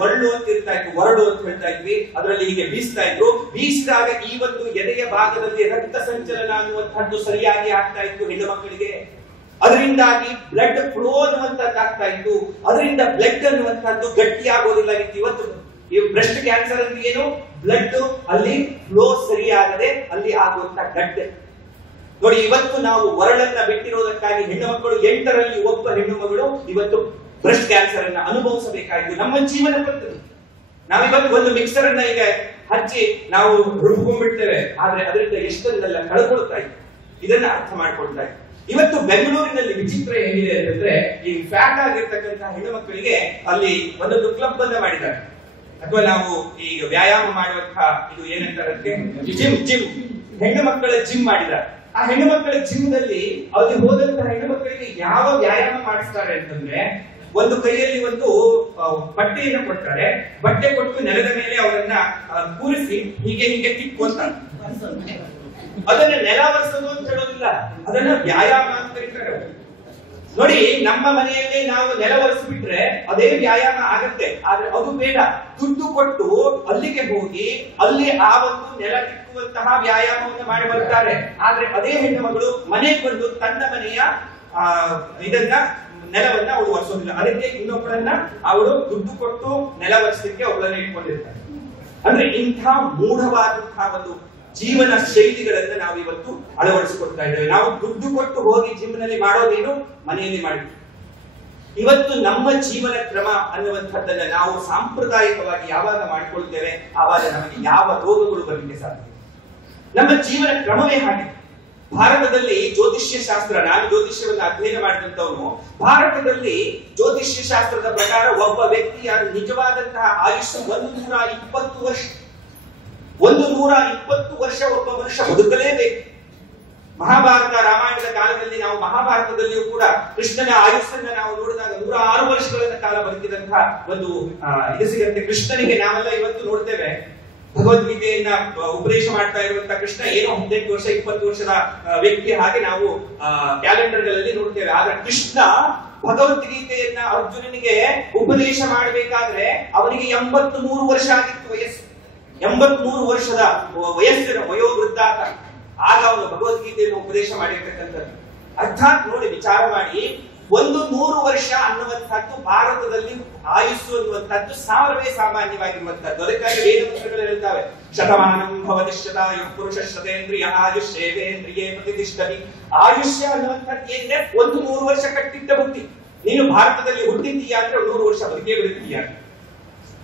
ಒಳ್ಳು ಅಂತ ಇರ್ತಾ ಇತ್ತು, ಒರಡು ಅಂತ ಹೇಳ್ತಾ ಇದ್ವಿ, ಅದರಲ್ಲಿ ಹೀಗೆ ಬೀಸ್ತಾ ಇದ್ರು. ಬೀಸಿದಾಗ ಈ ಒಂದು ಎದೆಯ ಭಾಗದಲ್ಲಿ ರಕ್ತ ಸಂಚಲನ ಅನ್ನುವಂಥದ್ದು ಸರಿಯಾಗಿ ಆಗ್ತಾ ಇತ್ತು ಹೆಣ್ಣು ಮಕ್ಕಳಿಗೆ. ಅದರಿಂದಾಗಿ ಬ್ಲಡ್ ಫ್ಲೋ ಅನ್ನುವಂಥದ್ದಾಗ್ತಾ ಇತ್ತು. ಅದರಿಂದ ಬ್ಲಡ್ ಅನ್ನುವಂಥದ್ದು ಗಟ್ಟಿಯಾಗೋದಿಲ್ಲ. ಇವತ್ತು ಈ ಬ್ರೆಸ್ಟ್ ಕ್ಯಾನ್ಸರ್ ಅಂದ್ರೆ ಏನು? ಬ್ಲಡ್ ಅಲ್ಲಿ ಫ್ಲೋ ಸರಿಯಾಗದೆ ಅಲ್ಲಿ ಆಗುವಂತ ಗಡ್ಡೆ. ನೋಡಿ, ಇವತ್ತು ನಾವು ಒರಳನ್ನ ಬಿಟ್ಟಿರೋದಕ್ಕಾಗಿ ಹೆಣ್ಣು ಮಕ್ಕಳು 8ರಲ್ಲಿ ಒಬ್ಬ ಹೆಣ್ಣು ಮಗಳು ಇವತ್ತು ಬ್ರೆಸ್ಟ್ ಕ್ಯಾನ್ಸರ್ ಅನ್ನ ಅನುಭವಿಸಬೇಕಾಯಿತು. ನಮ್ಮ ಜೀವನ ಪದ್ಧತಿ. ನಾವಿವತ್ತು ಒಂದು ಮಿಕ್ಸರ್ ಅನ್ನ ಈಗ ಹಚ್ಚಿ ನಾವು ರುಬ್ಕೊಂಡ್ಬಿಡ್ತೇವೆ, ಆದ್ರೆ ಅದರಿಂದ ಎಷ್ಟೊಂದೆಲ್ಲ ಕಳ್ಕೊಳ್ತಾ ಇತ್ತು. ಇದನ್ನ ಅರ್ಥ ಮಾಡ್ಕೊಳ್ತಾ ಇತ್ತು. ಇವತ್ತು ಬೆಂಗಳೂರಿನಲ್ಲಿ ವಿಚಿತ್ರ ಏನಿದೆ ಅಂತಂದ್ರೆ, ಈ ಫ್ಯಾಟ್ ಆಗಿರ್ತಕ್ಕಂತಹ ಹೆಣ್ಣು ಮಕ್ಕಳಿಗೆ ಅಲ್ಲಿ ಒಂದೊಂದು ಕ್ಲಬ್ ಅನ್ನ ಮಾಡಿದ್ದಾರೆ. ಅಥವಾ ನಾವು ಈಗ ವ್ಯಾಯಾಮ ಮಾಡುವಂತಹ ಇದು ಏನಂತಾರೆ, ಜಿಮ್ ಹೆಣ್ಣು ಮಕ್ಕಳ ಜಿಮ್ ಮಾಡಿದ್ದಾರೆ. ಆ ಹೆಣ್ಣು ಮಕ್ಕಳ ಜಿಮ್ನಲ್ಲಿ ಅಲ್ಲಿ ಹೋದಂತಹ ಹೆಣ್ಣು ಮಕ್ಕಳಿಗೆ ಯಾವ ವ್ಯಾಯಾಮ ಮಾಡಿಸ್ತಾರೆ ಅಂತಂದ್ರೆ, ಒಂದು ಕೈಯಲ್ಲಿ ಒಂದು ಬಟ್ಟೆಯನ್ನು ಕೊಡ್ತಾರೆ. ಬಟ್ಟೆ ಕೊಟ್ಟು ನೆಲದ ಮೇಲೆ ಅವರನ್ನ ಕೂರಿಸಿ ಹೀಗೆ ತಿಕ್ಕೊಂತಾರೆ. ಅದನ್ನ ನೆಲ ಒರೆಸೋದು ಅಂತ ಹೇಳೋದಿಲ್ಲ, ಅದನ್ನ ವ್ಯಾಯಾಮ ಅಂತ ಕರೀತಾರೆ. ನೋಡಿ, ನಮ್ಮ ಮನೆಯಲ್ಲಿ ನಾವು ನೆಲ ಒರೆಸಿಬಿಟ್ರೆ ಅದೇ ವ್ಯಾಯಾಮ ಆಗತ್ತೆ. ಆದ್ರೆ ಅದು ಬೇಡ. ದುಡ್ಡು ಕೊಟ್ಟು ಅಲ್ಲಿಗೆ ಹೋಗಿ ಅಲ್ಲಿ ಆ ಒಂದು ನೆಲ ತಿಕ್ಕುವಂತಹ ವ್ಯಾಯಾಮವನ್ನು ಮಾಡಿ ಬರ್ತಾರೆ. ಆದ್ರೆ ಅದೇ ಹೆಣ್ಣು ಮಗಳು ಮನೆಗೆ ಬಂದು ತನ್ನ ಮನೆಯ ಇದನ್ನ ನೆಲವನ್ನ ಅವಳು ಒರೆಸೋದಿಲ್ಲ. ಅದಕ್ಕೆ ಇನ್ನೊಬ್ಬಳನ್ನ ಅವಳು ದುಡ್ಡು ಕೊಟ್ಟು ನೆಲ ಒರೆಸಲಿಕ್ಕೆ ಅವಳನ್ನ ಇಟ್ಕೊಂಡಿರ್ತಾರೆ. ಅಂದ್ರೆ ಇಂಥ ಮೂಢವಾದಂತಹ ಒಂದು ಜೀವನ ಶೈಲಿಗಳನ್ನ ನಾವು ಇವತ್ತು ಅಳವಡಿಸಿಕೊಡ್ತಾ ಇದ್ದೇವೆ. ನಾವು ದುಡ್ಡು ಕೊಟ್ಟು ಹೋಗಿ ಜಿಮ್ನಲ್ಲಿ ಮಾಡೋದೇನು ಮನೆಯಲ್ಲಿ ಮಾಡಿದ್ವಿ. ಇವತ್ತು ನಮ್ಮ ಜೀವನ ಕ್ರಮ ಅನ್ನುವಂಥದ್ದನ್ನ ನಾವು ಸಾಂಪ್ರದಾಯಿಕವಾಗಿ ಯಾವಾಗ ಮಾಡಿಕೊಳ್ತೇವೆ ಆವಾಗ ನಮಗೆ ಯಾವ ರೋಗಗಳು ಬರಲಿಕ್ಕೆ ಸಾಧ್ಯ. ನಮ್ಮ ಜೀವನ ಕ್ರಮವೇ ಹಾಗೆ. ಭಾರತದಲ್ಲಿ ಜ್ಯೋತಿಷ್ಯ ಶಾಸ್ತ್ರ, ನಾನು ಜ್ಯೋತಿಷ್ಯವನ್ನು ಅಧ್ಯಯನ ಮಾಡಿದಂತವನು, ಭಾರತದಲ್ಲಿ ಜ್ಯೋತಿಷ್ಯ ಶಾಸ್ತ್ರದ ಪ್ರಕಾರ ಒಬ್ಬ ವ್ಯಕ್ತಿಯ ನಿಜವಾದಂತಹ ಆಯುಷ್ಯ 120 ವರ್ಷ. 120 ವರ್ಷ ಒಬ್ಬ ಮನುಷ್ಯ ಬದುಕಲೇಬೇಕು. ಮಹಾಭಾರತ ರಾಮಾಯಣದ ಕಾಲದಲ್ಲಿ ನಾವು ಮಹಾಭಾರತದಲ್ಲಿಯೂ ಕೂಡ ಕೃಷ್ಣನ ಆಯುಷ್ಯನ್ನ ನಾವು ನೋಡಿದಾಗ 106 ವರ್ಷಗಳ ಕಾಲ ಬದುಕಿದಂತಹ ಒಂದು ಇದು ಸಿಗುತ್ತೆ. ಕೃಷ್ಣನಿಗೆ ನಾವೆಲ್ಲ ಇವತ್ತು ನೋಡ್ತೇವೆ, ಭಗವದ್ಗೀತೆಯನ್ನ ಉಪದೇಶ ಮಾಡ್ತಾ ಇರುವಂತಹ ಕೃಷ್ಣ ಏನೋ 18 ವರ್ಷ 20 ವರ್ಷದ ವ್ಯಕ್ತಿ ಹಾಗೆ ನಾವು ಕ್ಯಾಲೆಂಡರ್ಗಳಲ್ಲಿ ನೋಡ್ತೇವೆ. ಆದ್ರೆ ಕೃಷ್ಣ ಭಗವದ್ಗೀತೆಯನ್ನ ಅರ್ಜುನನಿಗೆ ಉಪದೇಶ ಮಾಡಬೇಕಾದ್ರೆ ಅವನಿಗೆ 83 ವರ್ಷ ಆಗಿತ್ತು ವಯಸ್ಸು. 83 ವರ್ಷದ ವಯಸ್ಸಿನ ವಯೋವೃದ್ಧ ಆಗ ಅವನು ಭಗವದ್ಗೀತೆಯನ್ನು ಉಪದೇಶ ಮಾಡಿರ್ತಕ್ಕಂಥದ್ದು. ಅರ್ಥಾತ್ ನೋಡಿ, ವಿಚಾರ ಮಾಡಿ, 100 ವರ್ಷ ಅನ್ನುವಂಥದ್ದು ಭಾರತದಲ್ಲಿ ಆಯುಸ್ಸು ಅನ್ನುವಂಥದ್ದು ಸಾವಿರವೇ ಸಾಮಾನ್ಯವಾಗಿರುವಂಥದ್ದು. ಅದಕ್ಕಾಗಿ ವೇದ ಮಂತ್ರಗಳು ಹೇಳ್ತಾವೆ, ಶತಮಾನಂ ಭವತಿ ಶತಾಯುಃ ಪುರುಷ ಶತೇಂದ್ರಿಯ ಆಯುಷ್ಯೇಂದ್ರಿಯೇ ಪ್ರತಿಷ್ಠತಿ. ಆಯುಷ್ಯ ಅನ್ನುವಂಥದ್ದು ಏನಿದೆ, 100 ವರ್ಷ ಕಟ್ಟಿಟ್ಟ ಬುದ್ಧಿ. ನೀನು ಭಾರತದಲ್ಲಿ ಹುಟ್ಟಿದ್ದೀಯಾ ಅಂದ್ರೆ 100 ವರ್ಷ ಬದುಕೇ ಬಿಡುತ್ತೀಯಾ.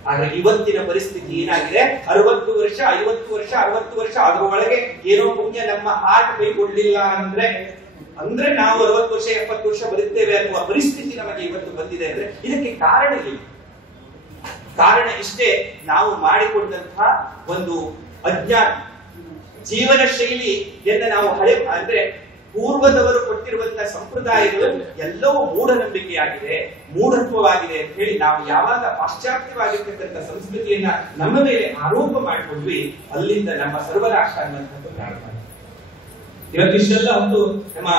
ಆದ್ರೆ ಇವತ್ತಿನ ಪರಿಸ್ಥಿತಿ ಏನಾಗಿದೆ, 60 ವರ್ಷ 50 ವರ್ಷ 60 ವರ್ಷ ಅದರೊಳಗೆ ಏನೋ ಪುಣ್ಯ ನಮ್ಮ ಹಾರ್ಟ್ ಕೈ ಕೊಡ್ಲಿಲ್ಲ ಅಂದ್ರೆ ನಾವು 60 ವರ್ಷ 70 ವರ್ಷ ಬದುಕ್ತೇವೆ ಅನ್ನುವ ಪರಿಸ್ಥಿತಿ ನಮಗೆ ಇವತ್ತು ಬಂದಿದೆ. ಅಂದ್ರೆ ಇದಕ್ಕೆ ಕಾರಣ ಏನು? ಕಾರಣ ಇಷ್ಟೇ, ನಾವು ಮಾಡಿಕೊಂಡಂತಹ ಒಂದು ಅಜ್ಞಾನ ಜೀವನ ಶೈಲಿಯನ್ನ ನಾವು ಅಂದ್ರೆ ಪೂರ್ವದವರು ಕೊಟ್ಟಿರುವಂತಹ ಸಂಪ್ರದಾಯಗಳು ಎಲ್ಲವೂ ಮೂಢನಂಬಿಕೆಯಾಗಿದೆ, ಮೂಢತ್ವವಾಗಿದೆ ಅಂತ ಹೇಳಿ ನಾವು ಯಾವಾಗ ಪಾಶ್ಚಾತ್ಯವಾಗಿರ್ತಕ್ಕಂಥ ಸಂಸ್ಕೃತಿಯನ್ನ ನಮ್ಮ ಮೇಲೆ ಆರೋಪ ಮಾಡಿಕೊಂಡ್ವಿ, ಅಲ್ಲಿಂದ ನಮ್ಮ ಸರ್ವನಾಶ ಅನ್ನುವಂಥದ್ದು ಪ್ರಾರಂಭ. ಇವತ್ತಿಷ್ಟೆಲ್ಲ ಒಂದು ನಮ್ಮ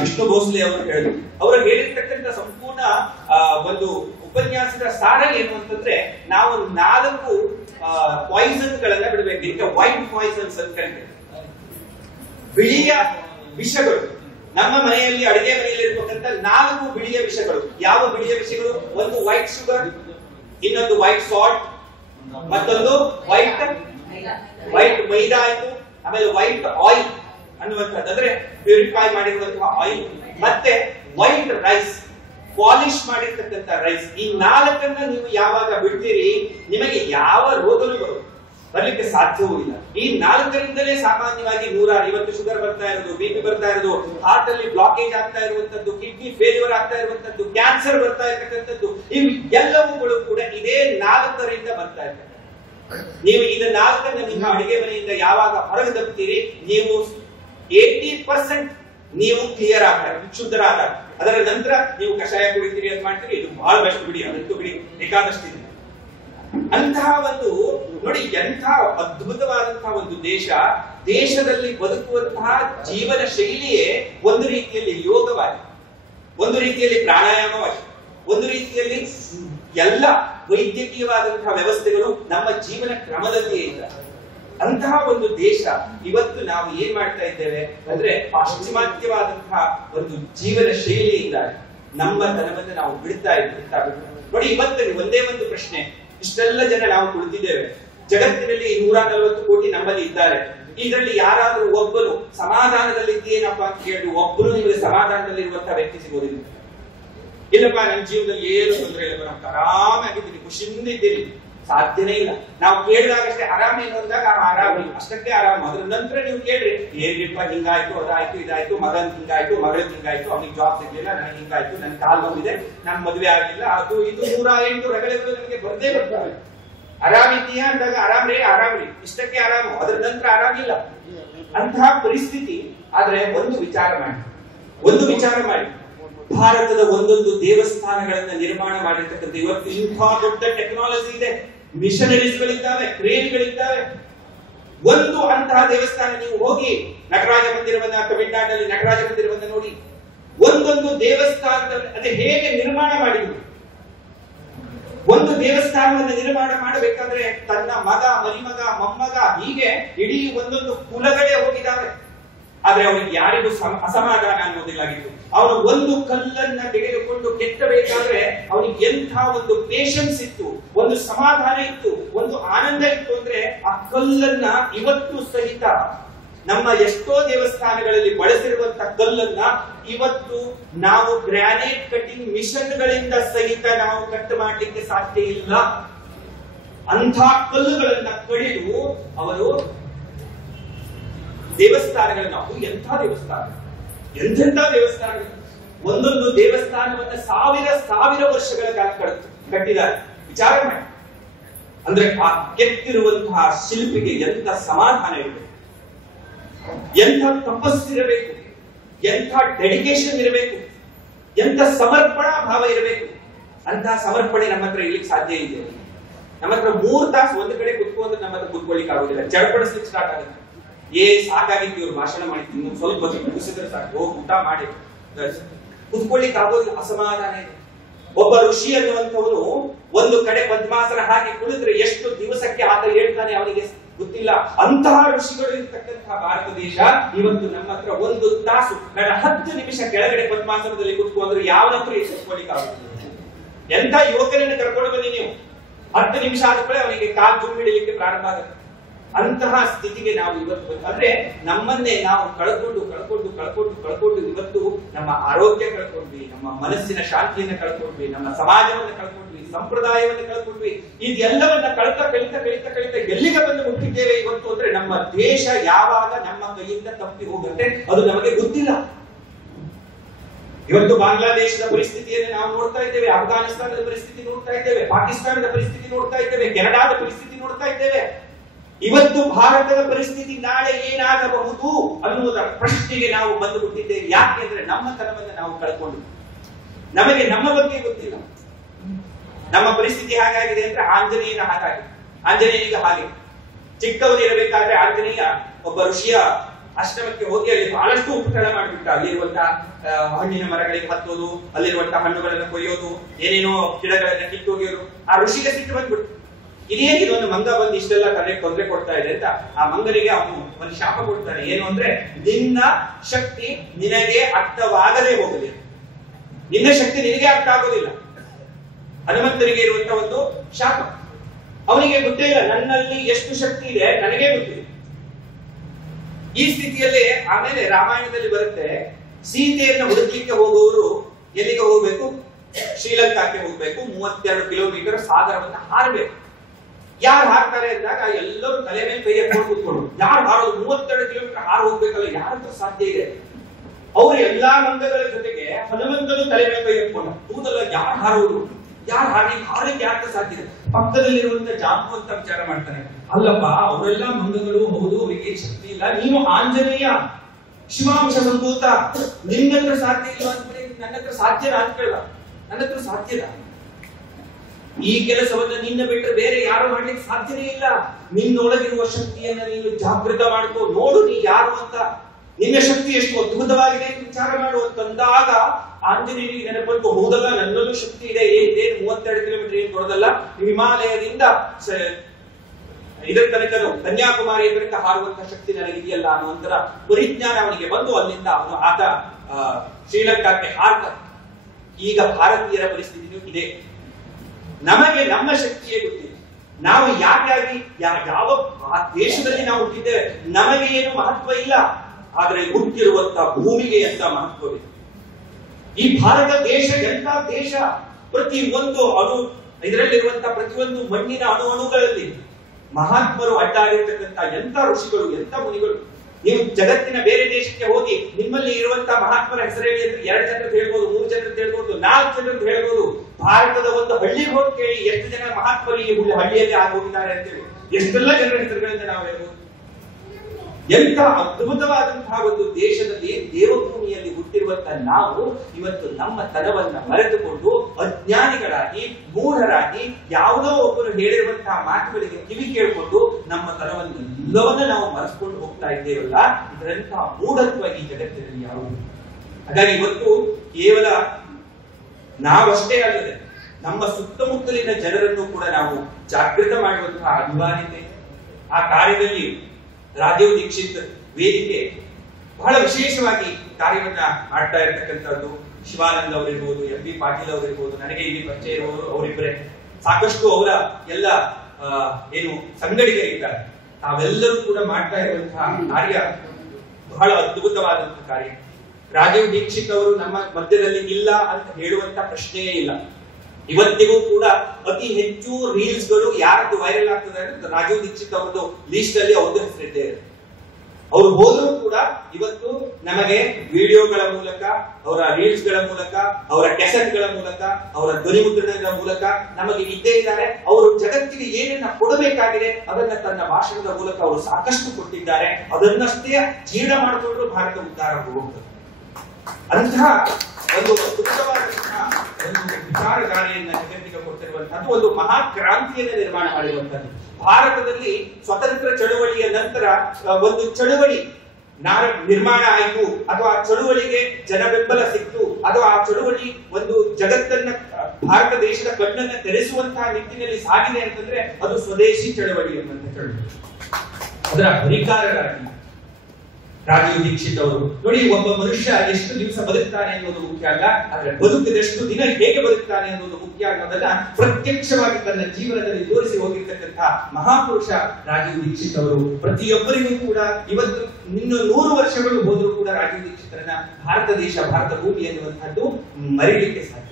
ವಿಷ್ಣು ಭೋಸ್ಲೆ ಅವರು ಹೇಳಿದ್ರು. ಅವರು ಹೇಳಿರ್ತಕ್ಕಂಥ ಸಂಪೂರ್ಣ ಒಂದು ಉಪನ್ಯಾಸದ ಸಾರ ಏನು ಅಂತಂದ್ರೆ, ನಾವು 4 ಪಾಯ್ಸನ್ ಗಳನ್ನ ಬಿಡಬೇಕು. ಈಗ ವೈಟ್ ಪಾಯ್ಸನ್ಸ್ ಅಂತ ಕರೀತಾರೆ, ಬಿಳಿಯ ವಿಷಗಳು. ನಮ್ಮ ಮನೆಯಲ್ಲಿ ಅಡಿಗೆ ಮನೆಯಲ್ಲಿ ಇರತಕ್ಕಂಥ 4 ಬಿಳಿಯ ವಿಷಗಳು. ಯಾವ ಬಿಳಿಯ ವಿಷಗಳು? ಒಂದು ವೈಟ್ ಶುಗರ್, ಇನ್ನೊಂದು ವೈಟ್ ಸಾಲ್ಟ್, ಮತ್ತೊಂದು ವೈಟ್ ಮೈದಾ ಆಯ್ತು, ಆಮೇಲೆ ವೈಟ್ ಆಯಿಲ್ ಅನ್ನುವಂಥದ್ದು, ಅಂದ್ರೆ ಪ್ಯೂರಿಫೈ ಮಾಡಿರುವಂತಹ ಆಯಿಲ್, ಮತ್ತೆ ವೈಟ್ ರೈಸ್, ಪಾಲಿಶ್ ಮಾಡಿರ್ತಕ್ಕಂಥ ರೈಸ್. ಈ 4ನ್ನ ನೀವು ಯಾವಾಗ ಬಿಡ್ತೀರಿ, ನಿಮಗೆ ಯಾವ ರೋಗಗಳು ಬರ್ಲಿಕ್ಕೆ ಸಾಧ್ಯವೂ ಇಲ್ಲ. ಈ 4ರಿಂದಲೇ ಸಾಮಾನ್ಯವಾಗಿ 150 ಶುಗರ್ ಬರ್ತಾ ಇರೋದು, ಬಿಪಿ ಬರ್ತಾ ಇರೋದು, ಹಾರ್ಟ್ ಅಲ್ಲಿ ಬ್ಲಾಕೇಜ್ ಆಗ್ತಾ ಇರುವಂತದ್ದು, ಕಿಡ್ನಿ ಫೇಲ್ಯೂರ್ ಆಗ್ತಾ ಇರುವಂತದ್ದು, ಕ್ಯಾನ್ಸರ್ ಬರ್ತಾ ಇರ್ತಕ್ಕಂಥದ್ದು, ಇವು ಎಲ್ಲವುಗಳು ಕೂಡ ಇದೇ 4ರಿಂದ ಬರ್ತಾ ಇರ್ತದೆ. ನೀವು ಇದ 4ನ್ನ ನಿಮ್ಮ ಅಡಿಗೆ ಮನೆಯಿಂದ ಯಾವಾಗ ಹೊರಗೆ ತರ್ತೀರಿ, ನೀವು 80% ನೀವು ಕ್ಲಿಯರ್ ಆಗ್ತಾರೆ, ಶುದ್ಧರಾದಾಗ. ಅದರ ನಂತರ ನೀವು ಕಷಾಯ ಕುಡಿತೀರಿ ಅಂತ ಮಾಡ್ತೀರಿ, ಇದು ಬಹಳ ಬೆಸ್ಟ್ ಬಿಡಿ, ಅದಕ್ಕೂ ಬಿಡಿ, ಬೇಕಾದಷ್ಟಿದೆ. ಅಂತಹ ಒಂದು ನೋಡಿ, ಎಂಥ ಅದ್ಭುತವಾದಂತಹ ಒಂದು ದೇಶದಲ್ಲಿ ಬದುಕುವಂತಹ ಜೀವನ ಶೈಲಿಯೇ ಒಂದು ರೀತಿಯಲ್ಲಿ ಯೋಗವಾಗಿದೆ, ಒಂದು ರೀತಿಯಲ್ಲಿ ಪ್ರಾಣಾಯಾಮವಾಗಿದೆ, ಒಂದು ರೀತಿಯಲ್ಲಿ ಎಲ್ಲ ವೈದ್ಯಕೀಯವಾದಂತಹ ವ್ಯವಸ್ಥೆಗಳು ನಮ್ಮ ಜೀವನ ಕ್ರಮದಲ್ಲಿಯೇ ಇಲ್ಲ. ಅಂತಹ ಒಂದು ದೇಶ ಇವತ್ತು ನಾವು ಏನ್ ಮಾಡ್ತಾ ಇದ್ದೇವೆ ಅಂದ್ರೆ, ಪಾಶ್ಚಿಮಾತ್ಯವಾದಂತಹ ಒಂದು ಜೀವನ ಶೈಲಿಯಿಂದ ನಮ್ಮ ತನವನ್ನು ನಾವು ಬಿಡ್ತಾ ಇದ್ದೇವೆ. ನೋಡಿ, ಇವತ್ತು ಒಂದೇ ಒಂದು ಪ್ರಶ್ನೆ, ಇಷ್ಟೆಲ್ಲ ಜನ ನಾವು ಕುಳಿತಿದ್ದೇವೆ, ಜಗತ್ತಿನಲ್ಲಿ 140 ಕೋಟಿ ನಮ್ಮಲ್ಲಿ ಇದ್ದಾರೆ. ಇದರಲ್ಲಿ ಯಾರಾದ್ರೂ ಒಬ್ಬರು ಸಮಾಧಾನದಲ್ಲಿ ಇದ್ದೇನಪ್ಪ ಅಂತ ಕೇಳಿ ಒಬ್ಬರು ನಿಮಗೆ ಸಮಾಧಾನದಲ್ಲಿ ಇರುವಂತಹ ವ್ಯಕ್ತಿ ಸಿಗೋದಿಲ್ಲ. ಇಲ್ಲಪ್ಪ, ನನ್ನ ಜೀವನದಲ್ಲಿ ಏನು ತೊಂದರೆ ಇಲ್ಲ, ನಾವು ಆರಾಮಾಗಿದ್ದೀನಿ, ಖುಷಿಯಿಂದ ಇದ್ದೀರಿ, ಸಾಧ್ಯನೇ ಇಲ್ಲ. ನಾವು ಕೇಳಿದಾಗಷ್ಟೇ ಆರಾಮೇನು ಅಂದಾಗ ಆರಾಮಿಲ್ಲ, ಅಷ್ಟಕ್ಕೆ ಆರಾಮ. ಅದ್ರ ನಂತರ ನೀವು ಕೇಳ್ರಿ, ಹೇಗಿಪ್ಪ ಹಿಂಗಾಯ್ತು, ಅದಾಯ್ತು, ಇದಾಯ್ತು, ಮಗನ್ ಹಿಂಗಾಯ್ತು, ಮಗಳಿಗೆ ಹಿಂಗಾಯ್ತು, ಅವನಿಗೆ ಜಾಬ್ ಸಿಗ್ಲಿಲ್ಲ, ನನಗೆ ಹಿಂಗಾಯ್ತು, ನನ್ ಕಾಲ್ ಬಂದಿದೆ, ನನ್ ಮದುವೆ ಆಗಿಲ್ಲ, ಅದು ಇದು 108 ರಗಳೆಗಳು ನಮಗೆ ಬಂದೇ ಬರ್ತವೆ. ಆರಾಮಿದ್ದೀಯಾ ಅಂದಾಗ ಆರಾಮ್ರಿ, ಇಷ್ಟಕ್ಕೆ ಆರಾಮು, ಅದ್ರ ನಂತರ ಆರಾಮಿಲ್ಲ, ಅಂತಹ ಪರಿಸ್ಥಿತಿ. ಆದ್ರೆ ಒಂದು ವಿಚಾರ ಮಾಡಿ, ಭಾರತದ ಒಂದೊಂದು ದೇವಸ್ಥಾನಗಳನ್ನ ನಿರ್ಮಾಣ ಮಾಡಿರ್ತಕ್ಕಂಥ ಇವತ್ತು ಇಂಥ ದೊಡ್ಡ ಟೆಕ್ನಾಲಜಿ ಇದೆ, ಮಿಷನರೀಸ್ಗಳಿದ್ದಾವೆ, ಕ್ರೇನ್ಗಳಿದ್ದಾವೆ. ಒಂದು ಅಂತಹ ದೇವಸ್ಥಾನ ನೀವು ಹೋಗಿ ನಟರಾಜ ಮಂದಿರವನ್ನ, ತಮಿಳುನಾಡಿನಲ್ಲಿ ನಟರಾಜ ಮಂದಿರವನ್ನ ನೋಡಿ, ಒಂದೊಂದು ದೇವಸ್ಥಾನದಲ್ಲಿ ಅದೇ ಹೇಗೆ ನಿರ್ಮಾಣ ಮಾಡಿದ್ರು. ಒಂದು ದೇವಸ್ಥಾನವನ್ನು ನಿರ್ಮಾಣ ಮಾಡಬೇಕಾದ್ರೆ ತನ್ನ ಮಗ, ಮರಿಮಗ, ಮೊಮ್ಮಗ, ಹೀಗೆ ಇಡೀ ಒಂದೊಂದು ಕುಲಗಳೇ ಹೋಗಿದ್ದಾವೆ. ಆದ್ರೆ ಅವನಿಗೆ ಯಾರಿಗೂ ಅಸಮಾಧಾನ ಅನ್ನೋದಿಲ್ಲಾಗಿತ್ತು. ಅವನು ಒಂದು ಕಲ್ಲನ್ನ ತೆಗೆದುಕೊಂಡು ಕೆತ್ತಬೇಕಾದ್ರೆ ಅವನಿಗೆ ಎಂಥ ಒಂದು ಪೇಷನ್ಸ್ ಇತ್ತು, ಒಂದು ಸಮಾಧಾನ ಇತ್ತು, ಒಂದು ಆನಂದ ಇತ್ತು ಅಂದ್ರೆ ಆ ಕಲ್ಲನ್ನ ಇವತ್ತು ಸಹಿತ ನಮ್ಮ ಎಷ್ಟೋ ದೇವಸ್ಥಾನಗಳಲ್ಲಿ ಬಳಸಿರುವಂತಹ ಕಲ್ಲನ್ನ ಇವತ್ತು ನಾವು ಗ್ರಾನೈಟ್ ಕಟಿಂಗ್ ಮಿಷನ್ಗಳಿಂದ ಸಹಿತ ನಾವು ಕಟ್ ಮಾಡಲಿಕ್ಕೆ ಸಾಧ್ಯ ಇಲ್ಲ. ಅಂಥ ಕಲ್ಲುಗಳನ್ನ ಕಡಿದು ಅವರು ದೇವಸ್ಥಾನಗಳನ್ನ, ಎಂಥ ದೇವಸ್ಥಾನ, ಎಂತೆಂಥ ದೇವಸ್ಥಾನಗಳು, ಒಂದೊಂದು ದೇವಸ್ಥಾನವನ್ನ ಸಾವಿರ ವರ್ಷಗಳ ಕಾಲ ಕಟ್ಟಿದ್ದಾರೆ. ವಿಚಾರ ಮಾಡಿ. ಅಂದ್ರೆ ಆ ಕೆತ್ತಿರುವಂತಹ ಶಿಲ್ಪಿಗೆ ಎಂಥ ಸಮಾಧಾನ ಇರಬೇಕು, ಎಂಥ ತಪಸ್ಸಿರಬೇಕು, ಎಂಥ ಡೆಡಿಕೇಶನ್ ಇರಬೇಕು, ಎಂಥ ಸಮರ್ಪಣಾ ಭಾವ ಇರಬೇಕು. ಅಂತಹ ಸಮರ್ಪಣೆ ನಮ್ಮ ಹತ್ರ ಇರ್ಲಿಕ್ಕೆ ಸಾಧ್ಯ ಇದೆ. ನಮ್ಮ ಹತ್ರ 3 ತಾಸು ಒಂದು ಕಡೆ ಕುತ್ಕೊಂಡು ನಮ್ಮ ಹತ್ರ ಕುತ್ಕೊಳ್ಳಿಕ್ ಆಗುದಿಲ್ಲ, ಚಡ್ಪಡಿಸ್ಲಿಕ್ಕೆ ಸ್ಟಾರ್ಟ್ ಆಗುತ್ತೆ. ಸಾಕಾಗಿತ್ತು ಇವ್ರು ಭಾಷಣ ಮಾಡಿತ್ತು, ಇನ್ನು ಸ್ವಲ್ಪ ಹೊತ್ತು ಮುಗಿಸಿದ್ರೆ ಸಾಕು, ಹೋಗಿ ಊಟ ಮಾಡಿ ಕುತ್ಕೊಳ್ಳಿಕ್ ಆಗೋದಿಲ್ಲ, ಅಸಮಾಧಾನ ಇದೆ. ಒಬ್ಬ ಋಷಿ ಅನ್ನುವಂಥವನು ಒಂದು ಕಡೆ ಪದ್ಮಾಸನ ಹಾಕಿ ಕುಳಿದ್ರೆ ಎಷ್ಟು ದಿವಸಕ್ಕೆ ಆತ ಹೇಳ್ತಾನೆ ಅವನಿಗೆ ಗೊತ್ತಿಲ್ಲ. ಅಂತಹ ಋಷಿಗಳು ಇರ್ತಕ್ಕಂತಹ ಭಾರತ ದೇಶ ಇವತ್ತು ನಮ್ಮ ಹತ್ರ 1 ತಾಸು 10 ನಿಮಿಷ ಕೆಳಗಡೆ ಪದ್ಮಾಸನದಲ್ಲಿ ಕುತ್ಕೊಂಡ್ರೆ ಯಾವನತ್ರ ಕುತ್ಕೊಳ್ಳಿಕ್ ಆಗುದಿಲ್ಲ. ಎಂತ ಯುವಕರನ್ನ ಕರ್ಕೊಂಡು ಬನ್ನಿ ನೀವು, 10 ನಿಮಿಷ ಆದ್ಮೇಲೆ ಅವನಿಗೆ ಕಾಲು ತುಂಬಿಡಲಿಕ್ಕೆ ಪ್ರಾರಂಭ ಆಗುತ್ತೆ. ಅಂತಹ ಸ್ಥಿತಿಗೆ ನಾವು ಇವತ್ತು, ಅಂದ್ರೆ ನಮ್ಮನ್ನೇ ನಾವು ಕಳ್ಕೊಂಡು ಇವತ್ತು ನಮ್ಮ ಆರೋಗ್ಯ ಕಳ್ಕೊಂಡ್ವಿ, ನಮ್ಮ ಮನಸ್ಸಿನ ಶಾಂತಿಯನ್ನು ಕಳ್ಕೊಂಡ್ವಿ, ನಮ್ಮ ಸಮಾಜವನ್ನು ಕಳ್ಕೊಂಡ್ವಿ, ಸಂಪ್ರದಾಯವನ್ನು ಕಳ್ಕೊಂಡ್ವಿ. ಇದೆಲ್ಲವನ್ನ ಕಳಿತ ಎಲ್ಲಿಗೆ ಬಂದು ಮುಟ್ಟಿದ್ದೇವೆ ಇವತ್ತು ಅಂದ್ರೆ ನಮ್ಮ ದೇಶ ಯಾವಾಗ ನಮ್ಮ ಕೈಯಿಂದ ತಪ್ಪಿ ಹೋಗುತ್ತೆ ಅದು ನಮಗೆ ಗೊತ್ತಿಲ್ಲ. ಇವತ್ತು ಬಾಂಗ್ಲಾದೇಶದ ಪರಿಸ್ಥಿತಿಯನ್ನು ನಾವು ನೋಡ್ತಾ ಇದ್ದೇವೆ, ಅಫ್ಘಾನಿಸ್ತಾನದ ಪರಿಸ್ಥಿತಿ ನೋಡ್ತಾ ಇದ್ದೇವೆ, ಪಾಕಿಸ್ತಾನದ ಪರಿಸ್ಥಿತಿ ನೋಡ್ತಾ ಇದ್ದೇವೆ, ಕೆನಡಾದ ಪರಿಸ್ಥಿತಿ ನೋಡ್ತಾ ಇದ್ದೇವೆ. ಇವತ್ತು ಭಾರತದ ಪರಿಸ್ಥಿತಿ ನಾಳೆ ಏನಾಗಬಹುದು ಅನ್ನುವುದರ ಪ್ರಶ್ನೆಗೆ ನಾವು ಬಂದು ಬಿಟ್ಟಿದ್ದೇವೆ. ಯಾಕೆಂದ್ರೆ ನಮ್ಮ ತನವನ್ನು ನಾವು ಕಳ್ಕೊಂಡು, ನಮಗೆ ನಮ್ಮ ಬಗ್ಗೆ ಗೊತ್ತಿಲ್ಲ. ನಮ್ಮ ಪರಿಸ್ಥಿತಿ ಹಾಗಾಗಿದೆ ಅಂದ್ರೆ ಆಂಜನೇಯನ ಹಾಗಾಗಿದೆ. ಆಂಜನೇಯನಿಗೆ ಹಾಗೆ ಚಿಕ್ಕವನಿರಬೇಕಾದ್ರೆ ಆಂಜನೇಯ ಒಬ್ಬ ಋಷಿಯ ಆಶ್ರಮಕ್ಕೆ ಹೋಗಿ ಅಲ್ಲಿ ಬಹಳಷ್ಟು ಉಪಕರಣ ಮಾಡಿಬಿಟ್ಟ. ಅಲ್ಲಿರುವಂತಹ ಹಣ್ಣಿನ ಮರಗಳಿಗೆ ಹತ್ತೋದು, ಅಲ್ಲಿರುವಂತಹ ಹಣ್ಣುಗಳನ್ನು ಕೊಯ್ಯೋದು, ಏನೇನೋ ಗಿಡಗಳನ್ನ ಕಿತ್ತೋಗಿಯೋದು. ಆ ಋಷಿಗೆ ಸಿಟ್ಟು ಬಂದ್ಬಿಟ್ಟು, ಇದೇನು ಇದೊಂದು ಮಂಗ ಬಂದು ಇಷ್ಟೆಲ್ಲ ತೊಂದರೆ ಕೊಡ್ತಾ ಇದೆ ಅಂತ ಆ ಮಂಗನಿಗೆ ಅವನು ಒಂದು ಶಾಪ ಕೊಡ್ತಾನೆ. ಏನು ಅಂದ್ರೆ, ನಿನ್ನ ಶಕ್ತಿ ನಿನಗೆ ಅರ್ಥವಾಗದೇ ಹೋಗಲಿ, ನಿನ್ನ ಶಕ್ತಿ ನಿನಗೆ ಅರ್ಥ ಆಗೋದಿಲ್ಲ. ಹನುಮಂತನಿಗೆ ಇರುವಂತಹ ಒಂದು ಶಾಪ. ಅವನಿಗೆ ಗೊತ್ತೇ ಇಲ್ಲ ನನ್ನಲ್ಲಿ ಎಷ್ಟು ಶಕ್ತಿ ಇದೆ, ನನಗೆ ಗೊತ್ತಿಲ್ಲ. ಈ ಸ್ಥಿತಿಯಲ್ಲಿ ಆಮೇಲೆ ರಾಮಾಯಣದಲ್ಲಿ ಬರುತ್ತೆ, ಸೀತೆಯನ್ನು ಹುಡುಕಲಿಕ್ಕೆ ಹೋಗುವವರು ಎಲ್ಲಿಗೆ ಹೋಗ್ಬೇಕು? ಶ್ರೀಲಂಕಾಕ್ಕೆ ಹೋಗ್ಬೇಕು. 32 ಕಿಲೋಮೀಟರ್ ಸಾಗರವನ್ನ ಹಾರಬೇಕು. ಯಾರು ಹಾರ್ತಾರೆ ಅಂದಾಗ ಎಲ್ಲರೂ ತಲೆ ಮೇಲೆ ಕೈ ಎತ್ಕೊಂಡು ಕೂತ್ಕೊಂಡು, ಯಾರು ಹಾರೋದು? 32 ಕಿಲೋಮೀಟರ್ ಹಾರು ಹೋಗ್ಬೇಕಲ್ಲ, ಯಾರಂತ ಸಾಧ್ಯ ಇದೆ? ಅವರು ಎಲ್ಲಾ ಮಂಗಗಳ ಜೊತೆಗೆ ಹನುಮಂತನು ತಲೆ ಮೇಲೆ ಕೈ ಎತ್ಕೊಂಡ, ಕೂದಲ್ಲ ಯಾರು ಹಾರುವುದು, ಯಾರು ಹಾರಲಿಕ್ಕೆ ಯಾಕೆ ಸಾಧ್ಯ ಇದೆ? ಪಕ್ಕದಲ್ಲಿರುವಂತ ಜಾಂಬು ಅಂತ ವಿಚಾರ ಮಾಡ್ತಾನೆ. ಅಲ್ಲಪ್ಪ, ಅವರೆಲ್ಲ ಮಂಗಗಳು, ಹೌದು, ಅವರಿಗೆ ಶಕ್ತಿ ಇಲ್ಲ. ನೀನು ಆಂಜನೇಯ, ಶಿವಾಂಶ ಸಂಭೂತ, ನಿನ್ನ ಹತ್ರ ಸಾಧ್ಯ ಇಲ್ಲ ಅಂದ್ರೆ ನನ್ನ ಹತ್ರ ಸಾಧ್ಯನಾ ಅಂತ ಕೇಳ. ನನ್ನ ಹತ್ರ ಸಾಧ್ಯನಾ? ಈ ಕೆಲಸವನ್ನ ನಿನ್ನ ಬಿಟ್ಟರೆ ಬೇರೆ ಯಾರು ಮಾಡ್ಲಿಕ್ಕೆ ಸಾಧ್ಯನೇ ಇಲ್ಲ. ನಿನ್ನೊಳಗಿರುವ ಶಕ್ತಿಯನ್ನ ನೀನು ಜಾಗೃತ ಮಾಡ್ಕೋ, ನೋಡು ನೀ ಯಾರು ಅಂತ, ನಿನ್ನ ಶಕ್ತಿ ಎಷ್ಟು ಅದ್ಭುತವಾಗಿದೆ ಅಂತ ವಿಚಾರ ಮಾಡುವಂತಾಗ ಆಂಜನೇಯನಿಗೆ ನೆನಪಂತು, ಹೌದಲ್ಲ, ನನ್ನಲ್ಲೂ ಶಕ್ತಿ ಇದೆ. ಏನ್ 32 ಕಿಲೋಮೀಟರ್ ಏನ್ ದೊಡ್ಡದಲ್ಲ, ಹಿಮಾಲಯದಿಂದ ಇದರ ತನಕ ಕನ್ಯಾಕುಮಾರಿಯ ತನಕ ಹಾರುವಂತಹ ಶಕ್ತಿ ನನಗಿದೆಯಲ್ಲ ಅನ್ನುವಂತರ ಪರಿಜ್ಞಾನ ಅವನಿಗೆ ಬಂದು ಅಲ್ಲಿಂದ ಆತ ಶ್ರೀಲಂಕಾಕ್ಕೆ ಹಾರ್ತ. ಈಗ ಭಾರತೀಯರ ಪರಿಸ್ಥಿತಿಯೂ ಇದೆ. ನಮಗೆ ನಮ್ಮ ಶಕ್ತಿಯೇ ಗೊತ್ತಿದೆ. ನಾವು ಯಾಕಾಗಿ ಯಾವ ದೇಶದಲ್ಲಿ ನಾವು ಹುಟ್ಟಿದ್ದೇವೆ ನಮಗೆ ಏನು ಮಹತ್ವ ಇಲ್ಲ, ಆದರೆ ಹುಟ್ಟಿರುವಂತಹ ಭೂಮಿಗೆ ಎಂತ ಮಹತ್ವವಿದೆ. ಈ ಭಾರತ ದೇಶ ಎಂತ ದೇಶ! ಪ್ರತಿ ಒಂದು ಇದರಲ್ಲಿರುವಂತಹ ಪ್ರತಿಯೊಂದು ಮಣ್ಣಿನ ಅಣುಗಳಲ್ಲಿ ಮಹಾತ್ಮರು ಅಡ್ಡಾಡಿರ್ತಕ್ಕಂಥ ಎಂತ ಋಷಿಗಳು, ಎಂತ ಮುನಿಗಳು. ನೀವು ಜಗತ್ತಿನ ಬೇರೆ ದೇಶಕ್ಕೆ ಹೋಗಿ ನಿಮ್ಮಲ್ಲಿ ಇರುವಂತಹ ಮಹಾತ್ಮರ ಹೆಸರು ಹೇಳಿ ಅಂದ್ರೆ 2 ಜನರದ್ದು ಹೇಳ್ಬೋದು, 3 ಜನರದ್ದು ಹೇಳ್ಬೋದು, 4 ಜನರದ್ದು ಹೇಳ್ಬೋದು. ಭಾರತದ ಒಂದು ಹಳ್ಳಿಗೆ ಹೋಗಿ ಕೇಳಿ ಎಷ್ಟು ಜನ ಮಹಾತ್ಮರು ಈ ಹಳ್ಳಿಯಲ್ಲಿ ಆಗೋಗಿದ್ದಾರೆ ಅಂತೇಳಿ ಎಷ್ಟೆಲ್ಲ ಜನರ ಹೆಸರುಗಳಿಂದ ನಾವು ಹೇಳ್ಬೋದು. ಎಂತ ಅದ್ಭುತವಾದಂತಹ ಒಂದು ದೇಶದಲ್ಲಿ, ದೇವಭೂಮಿಯಲ್ಲಿ ಹುಟ್ಟಿರುವಂತಹ ನಾವು ಇವತ್ತು ನಮ್ಮ ತನವನ್ನ ಮರೆತುಕೊಂಡು ಅಜ್ಞಾನಿಗಳಾಗಿ, ಮೂಢರಾಗಿ, ಯಾವುದೋ ಒಬ್ಬರು ಹೇಳಿರುವಂತಹ ಮಾತುಗಳಿಗೆ ಕಿವಿ ಕೇಳಿಕೊಂಡು ನಮ್ಮ ತನವನ್ನೆಲ್ಲವನ್ನ ನಾವು ಮರೆಸ್ಕೊಂಡು ಹೋಗ್ತಾ ಇದ್ದೇವಲ್ಲ. ಇದರಂತಹ ಮೂಢತ್ವ ಈ ಜಗತ್ತಿನಲ್ಲಿ ಯಾವುದು? ಹಾಗಾಗಿ ಇವತ್ತು ಕೇವಲ ನಾವಷ್ಟೇ ಅಲ್ಲದೆ ನಮ್ಮ ಸುತ್ತಮುತ್ತಲಿನ ಜನರನ್ನು ಕೂಡ ನಾವು ಜಾಗೃತ ಮಾಡುವಂತಹ ಅನಿವಾರ್ಯತೆ. ಆ ಕಾರ್ಯದಲ್ಲಿ ರಾಜೀವ್ ದೀಕ್ಷಿತ್ ವೇದಿಕೆ ಬಹಳ ವಿಶೇಷವಾಗಿ ಕಾರ್ಯವನ್ನ ಮಾಡ್ತಾ ಇರತಕ್ಕಂಥದ್ದು. ಶಿವಾನಂದ್ ಅವರಿರ್ಬೋದು, ಎಂ.ಬಿ. ಪಾಟೀಲ್ ಅವರಿರ್ಬೋದು, ನನಗೆ ಇಲ್ಲಿ ಪರಿಚಯ ಇರುವವರು ಅವರಿಬ್ಬರೇ. ಸಾಕಷ್ಟು ಅವರ ಎಲ್ಲ ಏನು ಸಂಗಡಿಗರಿದ್ದಾರೆ. ತಾವೆಲ್ಲರೂ ಕೂಡ ಮಾಡ್ತಾ ಇರುವಂತಹ ಕಾರ್ಯ ಬಹಳ ಅದ್ಭುತವಾದಂತಹ ಕಾರ್ಯ. ರಾಜೀವ್ ದೀಕ್ಷಿತ್ ಅವರು ನಮ್ಮ ಮಧ್ಯದಲ್ಲಿ ಇಲ್ಲ ಅಂತ ಹೇಳುವಂತ ಪ್ರಶ್ನೆಯೇ ಇಲ್ಲ. ಇವತ್ತಿಗೂ ಕೂಡ ಅತಿ ಹೆಚ್ಚು ರೀಲ್ಸ್ ಗಳು ಯಾರದ್ದು ವೈರಲ್ ಆಗ್ತದೆ ಅಂದ್ರೆ ರಾಜೀವ್ ದೀಕ್ಷಿತ್ ಅವರದ್ದು ಲೀಸ್ಟ್ ಅಲ್ಲಿ ಅವ್ರದ್ದು ಹೆಸರಿದ್ದೇ ಇದೆ. ಅವರು ಹೋದರೂ ಕೂಡ ಇವತ್ತು ನಮಗೆ ವಿಡಿಯೋಗಳ ಮೂಲಕ, ಅವರ ರೀಲ್ಸ್ ಗಳ ಮೂಲಕ, ಅವರ ಕೆಸೆಟ್ ಗಳ ಮೂಲಕ, ಅವರ ಧ್ವನಿ ಮುದ್ರಣಗಳ ಮೂಲಕ ನಮಗೆ ಇದ್ದೇ ಇದ್ದಾರೆ. ಅವರು ಜಗತ್ತಿಗೆ ಏನನ್ನ ಕೊಡಬೇಕಾಗಿದೆ ಅದನ್ನ ತನ್ನ ಭಾಷಣದ ಮೂಲಕ ಅವರು ಸಾಕಷ್ಟು ಕೊಟ್ಟಿದ್ದಾರೆ. ಅದನ್ನಷ್ಟೇ ಜೀರ್ಣ ಮಾಡಿಕೊಂಡ್ರು ಭಾರತ ಉದ್ಧಾರ ಹೋಗ್ತದೆ. ಅಂತಹ ಒಂದು ಅದ್ಭುತವಾದಂತಹ ಒಂದು ವಿಚಾರಧಾರೆಯನ್ನ ಜಗತ್ತಿಗೆ ಕೊಟ್ಟಿರುವಂತಹದ್ದು, ಒಂದು ಮಹಾ ಕ್ರಾಂತಿಯನ್ನ ನಿರ್ಮಾಣ ಮಾಡಿರುವಂತದ್ದು. ಭಾರತದಲ್ಲಿ ಸ್ವತಂತ್ರ ಚಳುವಳಿಯ ನಂತರ ಒಂದು ಚಳುವಳಿ ನಿರ್ಮಾಣ ಆಯಿತು, ಅಥವಾ ಆ ಚಳುವಳಿಗೆ ಜನ ಬೆಂಬಲ ಸಿಕ್ತು, ಅಥವಾ ಆ ಚಳುವಳಿ ಒಂದು ಜಗತ್ತನ್ನ, ಭಾರತ ದೇಶದ ಕಣ್ಣನ್ನ ತೆರೆಸುವಂತಹ ನಿಟ್ಟಿನಲ್ಲಿ ಸಾಗಿದೆ ಅಂತಂದ್ರೆ ಅದು ಸ್ವದೇಶಿ ಚಳುವಳಿ ಅನ್ನುವಂಥ ಚಳುವಳಿ. ಅದರ ಹರಿಕಾರರಾಗಿ ರಾಜೀವ್ ದೀಕ್ಷಿತ್ ಅವರು ನೋಡಿ, ಒಬ್ಬ ಮನುಷ್ಯ ಎಷ್ಟು ದಿವಸ ಬದುಕ್ತಾನೆ ಅನ್ನೋದು ಮುಖ್ಯ ಅಲ್ಲ, ಆದ್ರೆ ಬದುಕಿದಷ್ಟು ದಿನ ಹೇಗೆ ಬದುಕ್ತಾನೆ ಅನ್ನೋದು ಮುಖ್ಯ ಅನ್ನೋದನ್ನ ಪ್ರತ್ಯಕ್ಷವಾಗಿ ತನ್ನ ಜೀವನದಲ್ಲಿ ತೋರಿಸಿ ಹೋಗಿರ್ತಕ್ಕಂತಹ ಮಹಾಪುರುಷ ರಾಜೀವ್ ದೀಕ್ಷಿತ್ ಅವರು. ಪ್ರತಿಯೊಬ್ಬರಿಗೂ ಕೂಡ ಇವತ್ತು ಇನ್ನು 100 ವರ್ಷಗಳು ಹೋದರೂ ಕೂಡ ರಾಜೀವ್ ದೀಕ್ಷಿತರನ್ನ ಭಾರತ ದೇಶ, ಭಾರತ ಭೂಮಿ ಅನ್ನುವಂಥದ್ದು ಮರೀಲಿಕ್ಕೆ ಸಾಧ್ಯ.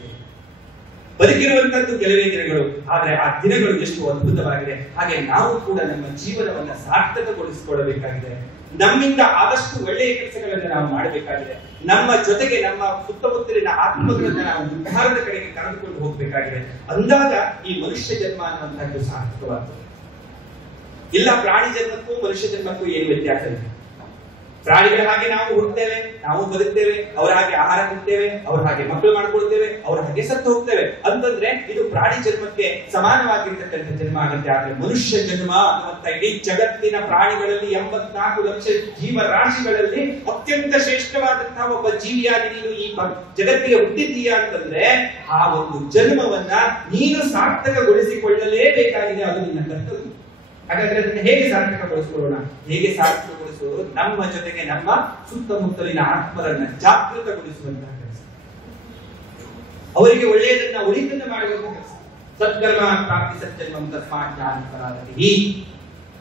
ಬದುಕಿರುವಂತದ್ದು ಕೆಲವೇ ದಿನಗಳು, ಆದ್ರೆ ಆ ದಿನಗಳು ಎಷ್ಟು ಅದ್ಭುತವಾಗಿದೆ. ಹಾಗೆ ನಾವು ಕೂಡ ನಮ್ಮ ಜೀವನವನ್ನ ಸಾರ್ಥಕಗೊಳಿಸಿಕೊಳ್ಳಬೇಕಾಗಿದೆ. ನಮ್ಮಿಂದ ಆದಷ್ಟು ಒಳ್ಳೆಯ ಕೆಲಸಗಳನ್ನ ನಾವು ಮಾಡಬೇಕಾಗಿದೆ. ನಮ್ಮ ಜೊತೆಗೆ ನಮ್ಮ ಸುತ್ತಮುತ್ತಲಿನ ಆತ್ಮಗಳನ್ನ ನಾವು ಉದ್ಧಾರದ ಕಡೆಗೆ ಕರೆದುಕೊಂಡು ಹೋಗಬೇಕಾಗಿದೆ. ಅಂದಾಗ ಈ ಮನುಷ್ಯ ಜನ್ಮ ಅನ್ನುವಂಥದ್ದು ಸಾರ್ಥಕವಾಗ್ತದೆ. ಇಲ್ಲ, ಪ್ರಾಣಿ ಜನ್ಮಕ್ಕೂ ಮನುಷ್ಯ ಜನ್ಮಕ್ಕೂ ಏನು ವ್ಯತ್ಯಾಸ ಇದೆ? ಪ್ರಾಣಿಗಳ ಹಾಗೆ ನಾವು ಹುಟ್ಟುತ್ತೇವೆ, ನಾವು ಬದುಕ್ತೇವೆ, ಅವರ ಹಾಗೆ ಆಹಾರ ತಿಂತೇವೆ, ಅವರ ಹಾಗೆ ಮಕ್ಕಳು ಮಾಡ್ಕೊಳ್ತೇವೆ, ಅವರ ಹಾಗೆ ಸತ್ತು ಹೋಗ್ತೇವೆ ಅಂತಂದ್ರೆ ಇದು ಪ್ರಾಣಿ ಜನ್ಮಕ್ಕೆ ಸಮಾನವಾಗಿರ್ತಕ್ಕಂಥ ಜನ್ಮ ಆಗುತ್ತೆ. ಆದ್ರೆ ಮನುಷ್ಯ ಜನ್ಮ ಅನ್ನುವಂಥ ಇಡೀ ಜಗತ್ತಿನ ಪ್ರಾಣಿಗಳಲ್ಲಿ 84 ಲಕ್ಷ ಜೀವರಾಶಿಗಳಲ್ಲಿ ಅತ್ಯಂತ ಶ್ರೇಷ್ಠವಾದಂತಹ ಒಬ್ಬ ಜೀವಿಯಾಗಿ ನೀನು ಈ ಜಗತ್ತಿಗೆ ಹುಟ್ಟಿದ್ದೀಯಾ ಅಂತಂದ್ರೆ ಆ ಒಂದು ಜನ್ಮವನ್ನ ನೀನು ಸಾರ್ಥಕಗೊಳಿಸಿಕೊಳ್ಳಲೇಬೇಕಾಗಿದೆ. ಅದು ನಿನ್ನ ಕರ್ತವ್ಯ. ಹಾಗಾದ್ರೆ ಅದನ್ನ ಹೇಗೆ ಸಾರ್ಥಕಗೊಳಿಸಿಕೊಳ್ಳೋಣ? ಹೇಗೆ ಸಾರ್ಥಕಗೊಳಿಸುವುದು? ನಮ್ಮ ಜೊತೆಗೆ ನಮ್ಮ ಸುತ್ತಮುತ್ತಲಿನ ಆತ್ಮರನ್ನ ಜಾಗೃತಗೊಳಿಸುವಂತಹ ಕೆಲಸ, ಅವರಿಗೆ ಒಳ್ಳೆಯದನ್ನ ಒಳಿತನ್ನ ಮಾಡುವಂತಹ ಕೆಲಸ. ಸತ್ಕರ್ಮ ಪ್ರಾಪ್ತಿ ಸಜ್ಜನ್ಮಂ ತಸ್ಮಾತ್ ಜ್ಞಾನಪರಾಧಿ.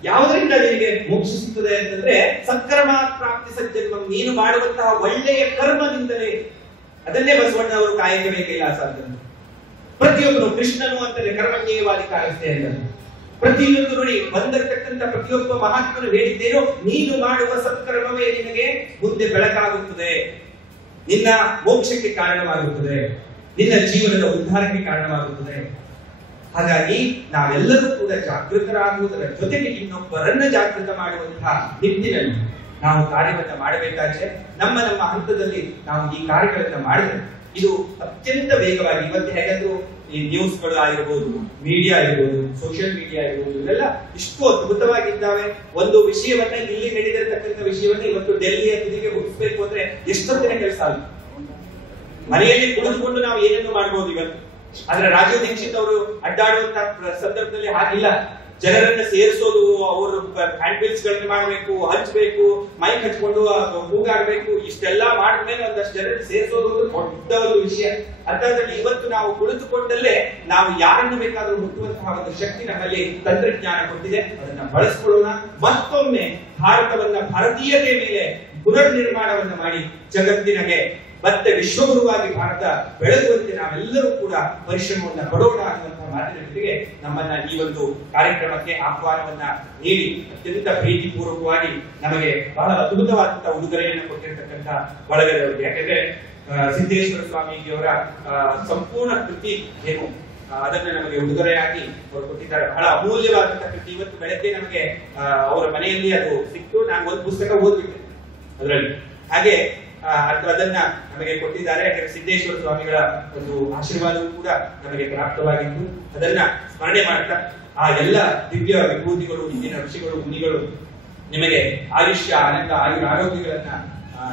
ಯಾವುದರಿಂದ ನಿನಗೆ ಮೋಕ್ಷ ಸಿಗ್ತದೆ ಅಂತಂದ್ರೆ ಸತ್ಕರ್ಮ ಪ್ರಾಪ್ತಿ ಸಜ್ಜನ್ಮಂ, ನೀನು ಮಾಡುವಂತಹ ಒಳ್ಳೆಯ ಕರ್ಮದಿಂದಲೇ. ಅದನ್ನೇ ಬಸವಣ್ಣ ಅವರು ಕಾಯಕವೇ ಕೈಲಾಸ ಅಂತ. ಪ್ರತಿಯೊಬ್ಬರು ಕೃಷ್ಣನು ಅಂತಲೇ ಕರ್ಮಜ್ಞೇಯವಾದಿ ಕಾಯಿಸ್ತೆ ಅಂತ ಪ್ರತಿಯೊಂದು ನೋಡಿ ಬಂದಿರತಕ್ಕಂಥ ಪ್ರತಿಯೊಬ್ಬ ಮಹಾತ್ಮನು ಹೇಳಿದ್ದೇನೋ, ನೀನು ಮಾಡುವ ಸತ್ಕರ್ಮವೇ ನಿನಗೆ ಮುಂದೆ ಬೆಳಕಾಗುತ್ತದೆ, ನಿನ್ನ ಮೋಕ್ಷಕ್ಕೆ ಕಾರಣವಾಗುತ್ತದೆ, ನಿನ್ನ ಜೀವನದ ಉದ್ಧಾರಕ್ಕೆ ಕಾರಣವಾಗುತ್ತದೆ. ಹಾಗಾಗಿ ನಾವೆಲ್ಲರೂ ಕೂಡ ಜಾಗೃತರಾಗುವುದರ ಜೊತೆಗೆ ಇನ್ನೊಬ್ಬರನ್ನ ಜಾಗೃತ ಮಾಡುವಂತಹ ನಿಟ್ಟಿನಲ್ಲಿ ನಾವು ಕಾರ್ಯವನ್ನ ಮಾಡಬೇಕಾದ್ರೆ ನಮ್ಮ ನಮ್ಮ ಹಂತದಲ್ಲಿ ನಾವು ಈ ಕಾರ್ಯಗಳನ್ನ ಮಾಡಿದ್ರೆ ಇದು ಅತ್ಯಂತ ವೇಗವಾಗಿ, ಇವತ್ತು ಹೇಗಾದ್ರೂ ಈ ನ್ಯೂಸ್ಗಳು ಆಗಿರ್ಬೋದು, ಮೀಡಿಯಾ ಇರ್ಬೋದು, ಸೋಷಿಯಲ್ ಮೀಡಿಯಾ ಇರ್ಬೋದು, ಇವೆಲ್ಲ ಇಷ್ಟು ಅದ್ಭುತವಾಗಿದ್ದಾವೆ. ಒಂದು ವಿಷಯವನ್ನ ಇಲ್ಲಿ ನಡೆದಿರತಕ್ಕಂಥ ವಿಷಯವನ್ನ ಇವತ್ತು ಡೆಲ್ಲಿಯ ತುದಿಗೆ ಮುಗಿಸ್ಬೇಕು ಅಂದ್ರೆ ಎಷ್ಟೊತ್ತಿನ ಕೆಲಸ ಆಗುತ್ತೆ. ಮನೆಯಲ್ಲಿ ಕುಳಿತುಕೊಂಡು ನಾವು ಏನನ್ನು ಮಾಡಬಹುದು ಇವತ್ತು. ಆದ್ರೆ ರಾಜೀವ್ ದೀಕ್ಷಿತ್ ಅವರು ಅಡ್ಡಾಡುವಂತ ಸಂದರ್ಭದಲ್ಲಿ ಹಾಗಿಲ್ಲ. ಜನರನ್ನ ಸೇರಿಸೋದು, ಅವರು ಹ್ಯಾಂಡ್ಬಿಲ್ಸ್ ಗಳನ್ನ ಮಾಡಬೇಕು, ಹಂಚಬೇಕು, ಮೈಕ್ ಹಚ್ಕೊಂಡು ಕೂಗಾಡ್ಬೇಕು, ಇಷ್ಟೆಲ್ಲ ಮಾಡಿದ್ಮೇಲೆ ಒಂದಷ್ಟು ಜನರನ್ನು ಸೇರಿಸೋದು ದೊಡ್ಡ ಒಂದು ವಿಷಯ. ಅಂತದ್ರಲ್ಲಿ ಇವತ್ತು ನಾವು ಕುಳಿತುಕೊಂಡಲ್ಲೇ ನಾವು ಯಾರನ್ನು ಬೇಕಾದ್ರೂ ಹುಟ್ಟುವಂತಹ ಒಂದು ಶಕ್ತಿ ನಮ್ಮಲ್ಲಿ ತಂತ್ರಜ್ಞಾನ ಕೊಟ್ಟಿದೆ. ಅದನ್ನ ಬಳಸ್ಕೊಳ್ಳೋಣ. ಮತ್ತೊಮ್ಮೆ ಭಾರತವನ್ನ, ಭಾರತೀಯತೆ ಮೇಲೆ ಪುನರ್ ನಿರ್ಮಾಣವನ್ನ ಮಾಡಿ ಜಗತ್ತಿನಗೆ ಮತ್ತೆ ವಿಶ್ವಗುರುವಾಗಿ ಭಾರತ ಬೆಳೆಯುವಂತೆ ನಾವೆಲ್ಲರೂ ಕೂಡ ಪರಿಶ್ರಮವನ್ನ ಪಡೋಣ ಅನ್ನುವಂತಹ ಮಾತಿನ ಜೊತೆಗೆ ನಮ್ಮನ್ನ ಈ ಒಂದು ಕಾರ್ಯಕ್ರಮಕ್ಕೆ ಆಹ್ವಾನವನ್ನ ನೀಡಿ ಅತ್ಯಂತ ಪ್ರೀತಿಪೂರ್ವಕವಾಗಿ ನಮಗೆ ಬಹಳ ಅದ್ಭುತವಾದಂತಹ ಉಡುಗೊರೆಯನ್ನು ಕೊಟ್ಟಿರತಕ್ಕಂಥ ಬಳಗದವರಿಗೆ, ಯಾಕಂದ್ರೆ ಸಿದ್ದೇಶ್ವರ ಸ್ವಾಮೀಜಿಯವರ ಸಂಪೂರ್ಣ ಕೃತಿ ಏನು ಅದನ್ನ ನಮಗೆ ಉಡುಗೊರೆಯಾಗಿ ಅವರು ಕೊಟ್ಟಿದ್ದಾರೆ. ಬಹಳ ಅಮೂಲ್ಯವಾದಂತಹ ಕೃತಿ. ಇವತ್ತು ಬೆಳಗ್ಗೆ ನಮಗೆ ಅವರ ಮನೆಯಲ್ಲಿ ಅದು ಸಿಕ್ತು. ನಾನು ಒಂದು ಪುಸ್ತಕ ಓದ್ಬಿಟ್ಟೆ ಅದರಲ್ಲಿ. ಹಾಗೆ ಅದನ್ನ ನಮಗೆ ಕೊಟ್ಟಿದ್ದಾರೆ. ಯಾಕಂದ್ರೆ ಸಿದ್ದೇಶ್ವರ ಸ್ವಾಮಿಗಳ ಒಂದು ಆಶೀರ್ವಾದವೂ ಕೂಡ ನಮಗೆ ಪ್ರಾಪ್ತವಾಗಿತ್ತು. ಅದನ್ನ ಸ್ಮರಣೆ ಮಾಡ್ತಾ ಆ ಎಲ್ಲ ದಿವ್ಯ ವಿಭೂತಿಗಳು, ಇಂದಿನ ಋಷಿಗಳು, ಮುನಿಗಳು ನಿಮಗೆ ಆಯುಷ್ಯ, ಆನಂದ, ಆರೋಗ್ಯಗಳನ್ನ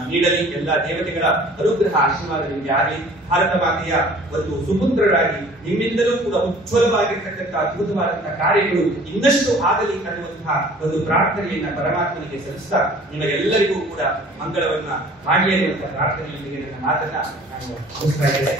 ನೀಡಲಿ. ಎಲ್ಲ ದೇವತೆಗಳ ಅನುಗ್ರಹ ಆಶೀರ್ವಾದ ನಿಮಗೆ ಆಗಲಿ. ಭಾರತ ಮಾತೆಯ ಒಂದು ಸುಪುತ್ರರಾಗಿ ನಿಮ್ಮಿಂದಲೂ ಕೂಡ ಉಜ್ವಲವಾಗಿರ್ತಕ್ಕಂಥ ಅದ್ಭುತವಾದಂತಹ ಕಾರ್ಯಗಳು ಇನ್ನಷ್ಟು ಆಗಲಿ ಅನ್ನುವಂತಹ ಒಂದು ಪ್ರಾರ್ಥನೆಯನ್ನ ಪರಮಾತ್ಮನಿಗೆ ಸಲ್ಲಿಸ್ತಾ ನಿಮಗೆಲ್ಲರಿಗೂ ಕೂಡ ಮಂಗಳವನ್ನ ಮಾಡಲಿ ಅನ್ನುವಂತಹ ಪ್ರಾರ್ಥನೆಯೊಂದಿಗೆ ನನ್ನ ಮಾತನ್ನ ನಾನು ಮುಗಿಸ್ತಾ ಇದ್ದೇನೆ.